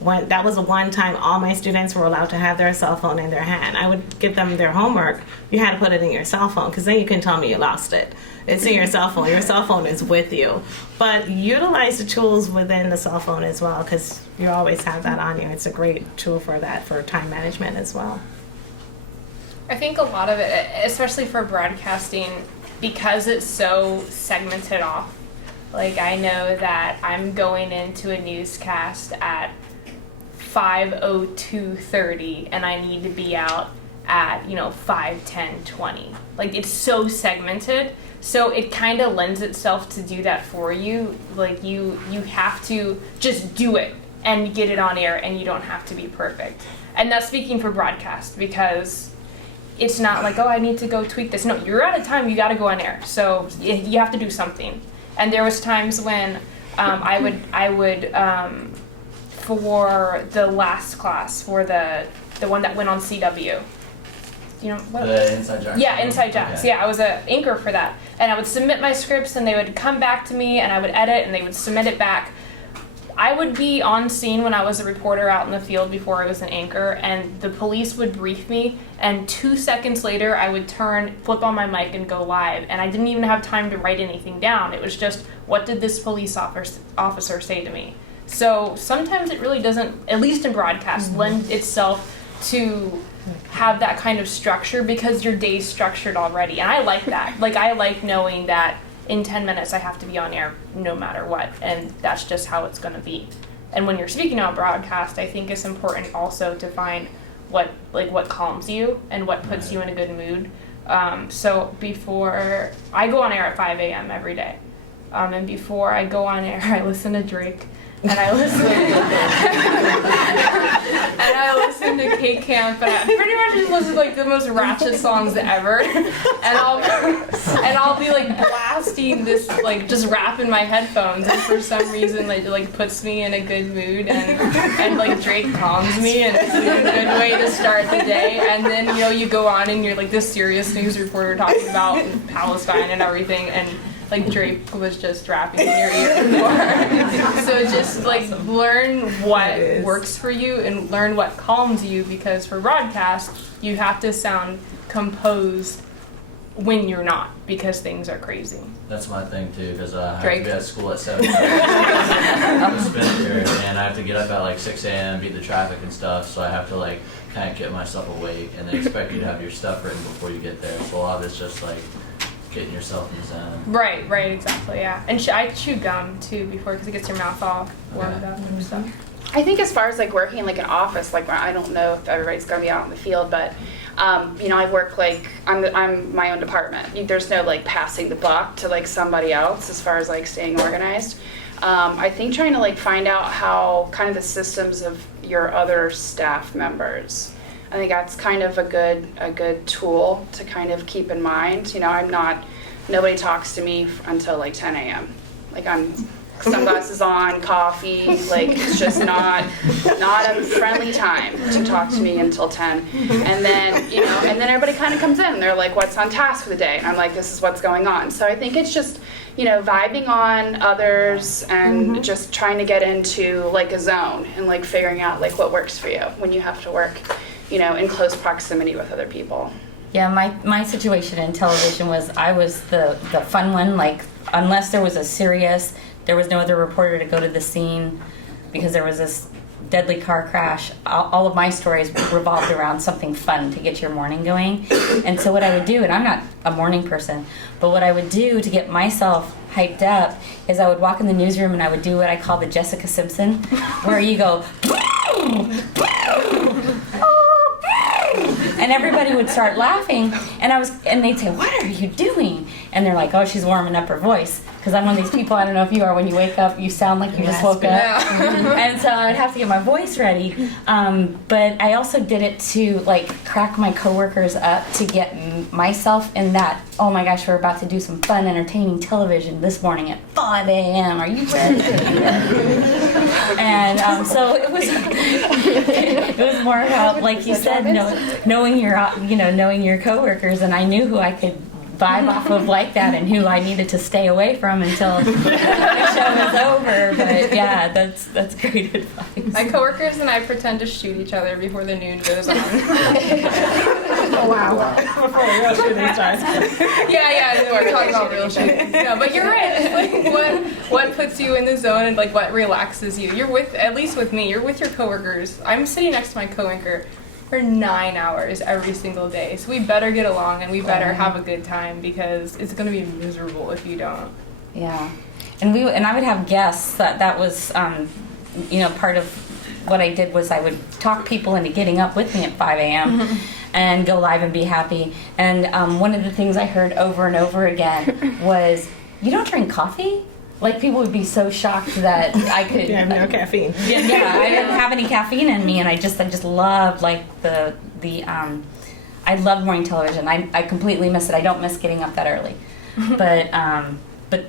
that was the one time all my students were allowed to have their cell phone in their hand. I would give them their homework. You had to put it in your cell phone because then you can tell me you lost it. It's in your cell phone. Your cell phone is with you. But utilize the tools within the cell phone as well because you always have that on you. It's a great tool for that, for time management as well. I think a lot of it, especially for broadcasting, because it's so segmented off. Like I know that I'm going into a newscast at 5:02:30 and I need to be out at 5:10:20. Like it's so segmented, so it kind of lends itself to do that for you. Like you have to just do it and get it on air, and you don't have to be perfect. And that's speaking for broadcast because it's not like, oh, I need to go tweak this. No, you're out of time. You got to go on air, so you have to do something. And there was times when I would for the last class, for the one that went on CW. You know what? The Inside Jacks. Yeah, Inside Jacks. Okay. Yeah, I was an anchor for that, and I would submit my scripts, and they would come back to me, and I would edit, and they would submit it back. I would be on scene when I was a reporter out in the field before I was an anchor, and the police would brief me, and 2 seconds later I would flip on my mic and go live, and I didn't even have time to write anything down. It was just, what did this police officer say to me? So sometimes it really doesn't, at least in broadcast, lend itself to have that kind of structure because your day's structured already, and I like that. Like I like knowing that in 10 minutes I have to be on air no matter what, and that's just how it's going to be. And when you're speaking on broadcast, I think it's important also to find what calms you and what puts you in a good mood. So before I go on air at 5 a.m. every day, and before I go on air, I listen to Drake, and I listen and I listen to K Camp, and I pretty much just listen to like the most ratchet songs ever, and I'll be like blasting this like just rap in my headphones, and for some reason it like puts me in a good mood, and like Drake calms me, and it's like a good way to start the day. And then you go on and you're like this serious news reporter talking about Palestine and everything, and like Drake was just rapping in your ear more. So just like learn what works for you and learn what calms you, because for broadcast you have to sound composed when you're not, because things are crazy. That's my thing too, because I have Drake. to be at school at 7. I'm a spinner, and I have to get up at like 6 a.m., beat the traffic and stuff, so I have to like kind of get myself awake, and they expect you to have your stuff written before you get there. So a lot of it's just like getting yourself in the zone. Right, exactly, yeah. And I chew gum too before, because it gets your mouth all warmed up and stuff. I think as far as like working in like an office, like I don't know if everybody's going to be out in the field, but I work like I'm my own department. There's no like passing the buck to like somebody else as far as like staying organized. I think trying to like find out how kind of the systems of your other staff members. I think that's kind of a good tool to kind of keep in mind. Nobody talks to me until like 10 a.m. Like I'm sunglasses on, coffee, like it's just not a friendly time to talk to me until 10. And then everybody kind of comes in. They're like, what's on task for the day? And I'm like, this is what's going on. So I think it's just, vibing on others and just trying to get into like a zone and like figuring out like what works for you when you have to work, in close proximity with other people. Yeah, my situation in television was I was the fun one. Like, unless there was there was no other reporter to go to the scene because there was this deadly car crash. All of my stories revolved around something fun to get your morning going. And so what I would do, and I'm not a morning person, but what I would do to get myself hyped up is I would walk in the newsroom and I would do what I call the Jessica Simpson, where you go, and everybody would start laughing, and they'd say, "What are you doing?" And they're like, "Oh, she's warming up her voice." Because I'm one of these people, I don't know if you are, when you wake up, you sound like you just woke up. And so I'd have to get my voice ready. But I also did it to like crack my coworkers up, to get myself in that, oh my gosh, we're about to do some fun, entertaining television this morning at 5 a.m. Are you ready? And so it was more about, like you said, knowing your coworkers, and I knew who I could vibe off of like that and who I needed to stay away from until the show was over. But yeah, that's great advice. My coworkers and I pretend to shoot each other before the noon goes on. Oh wow. Before the real shooting starts. Yeah, we're talking about real shit. No, but you're right. It's like what puts you in the zone and like what relaxes you. You're at least with me, you're with your coworkers. I'm sitting next to my coworker for 9 hours every single day. So we better get along and we better have a good time, because it's going to be miserable if you don't. Yeah. And I would have guests that was part of what I did was I would talk people into getting up with me at 5 a.m. and go live and be happy. And one of the things I heard over and over again was, "You don't drink coffee?" Like, people would be so shocked that I could. You have no caffeine. Yeah, I didn't have any caffeine in me, and I just loved like I loved morning television. I completely miss it. I don't miss getting up that early, but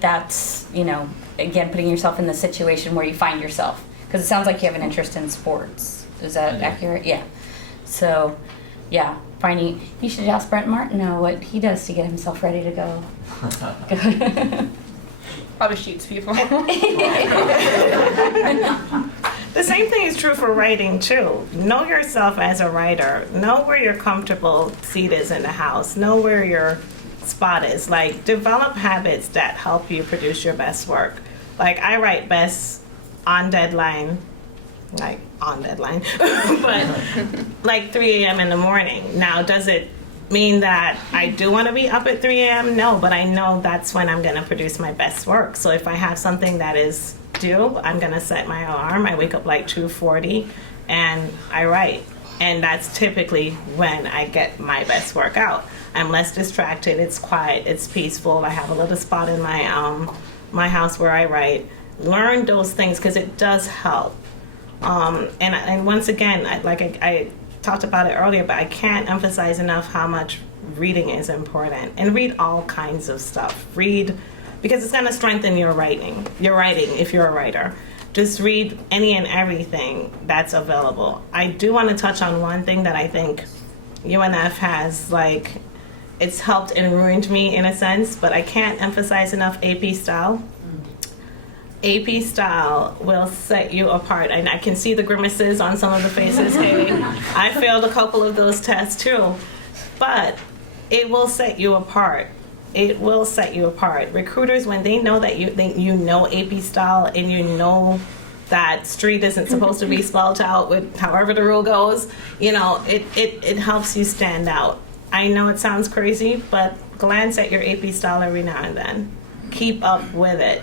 that's again putting yourself in the situation where you find yourself, because it sounds like you have an interest in sports. Is that accurate? Yeah. So, yeah, you should ask Brent Martineau what he does to get himself ready to go. Probably shoots people. The same thing is true for writing too. Know yourself as a writer. Know where your comfortable seat is in the house. Know where your spot is. Like, develop habits that help you produce your best work. Like, I write best on deadline, but like 3 a.m. in the morning. Now, does it mean that I do want to be up at 3 a.m.? No, but I know that's when I'm going to produce my best work. So if I have something that is due, I'm going to set my alarm. I wake up like 2:40 and I write. And that's typically when I get my best work out. I'm less distracted. It's quiet. It's peaceful. I have a little spot in my house where I write. learn those things because it does help. And once again, I talked about it earlier, but I can't emphasize enough how much reading is important. And read all kinds of stuff. Read, because it's going to strengthen your writing if you're a writer. Just read any and everything that's available. I do want to touch on one thing that I think UNF has, like, it's helped and ruined me in a sense, but I can't emphasize enough AP style. AP style will set you apart. And I can see the grimaces on some of the faces. Hey, I failed a couple of those tests too. But it will set you apart. It will set you apart. Recruiters, when they know that you know AP style and you know that street isn't supposed to be spelled out with however the rule goes, you know, it helps you stand out. I know it sounds crazy, but glance at your AP style every now and then. Keep up with it.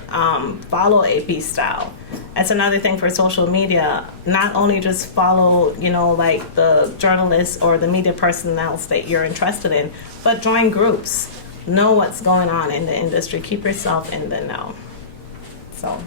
Follow AP style. That's another thing for social media. Not only just follow, you know, like the journalists or the media personnel that you're interested in, but join groups. Know what's going on in the industry. Keep yourself in the know. So.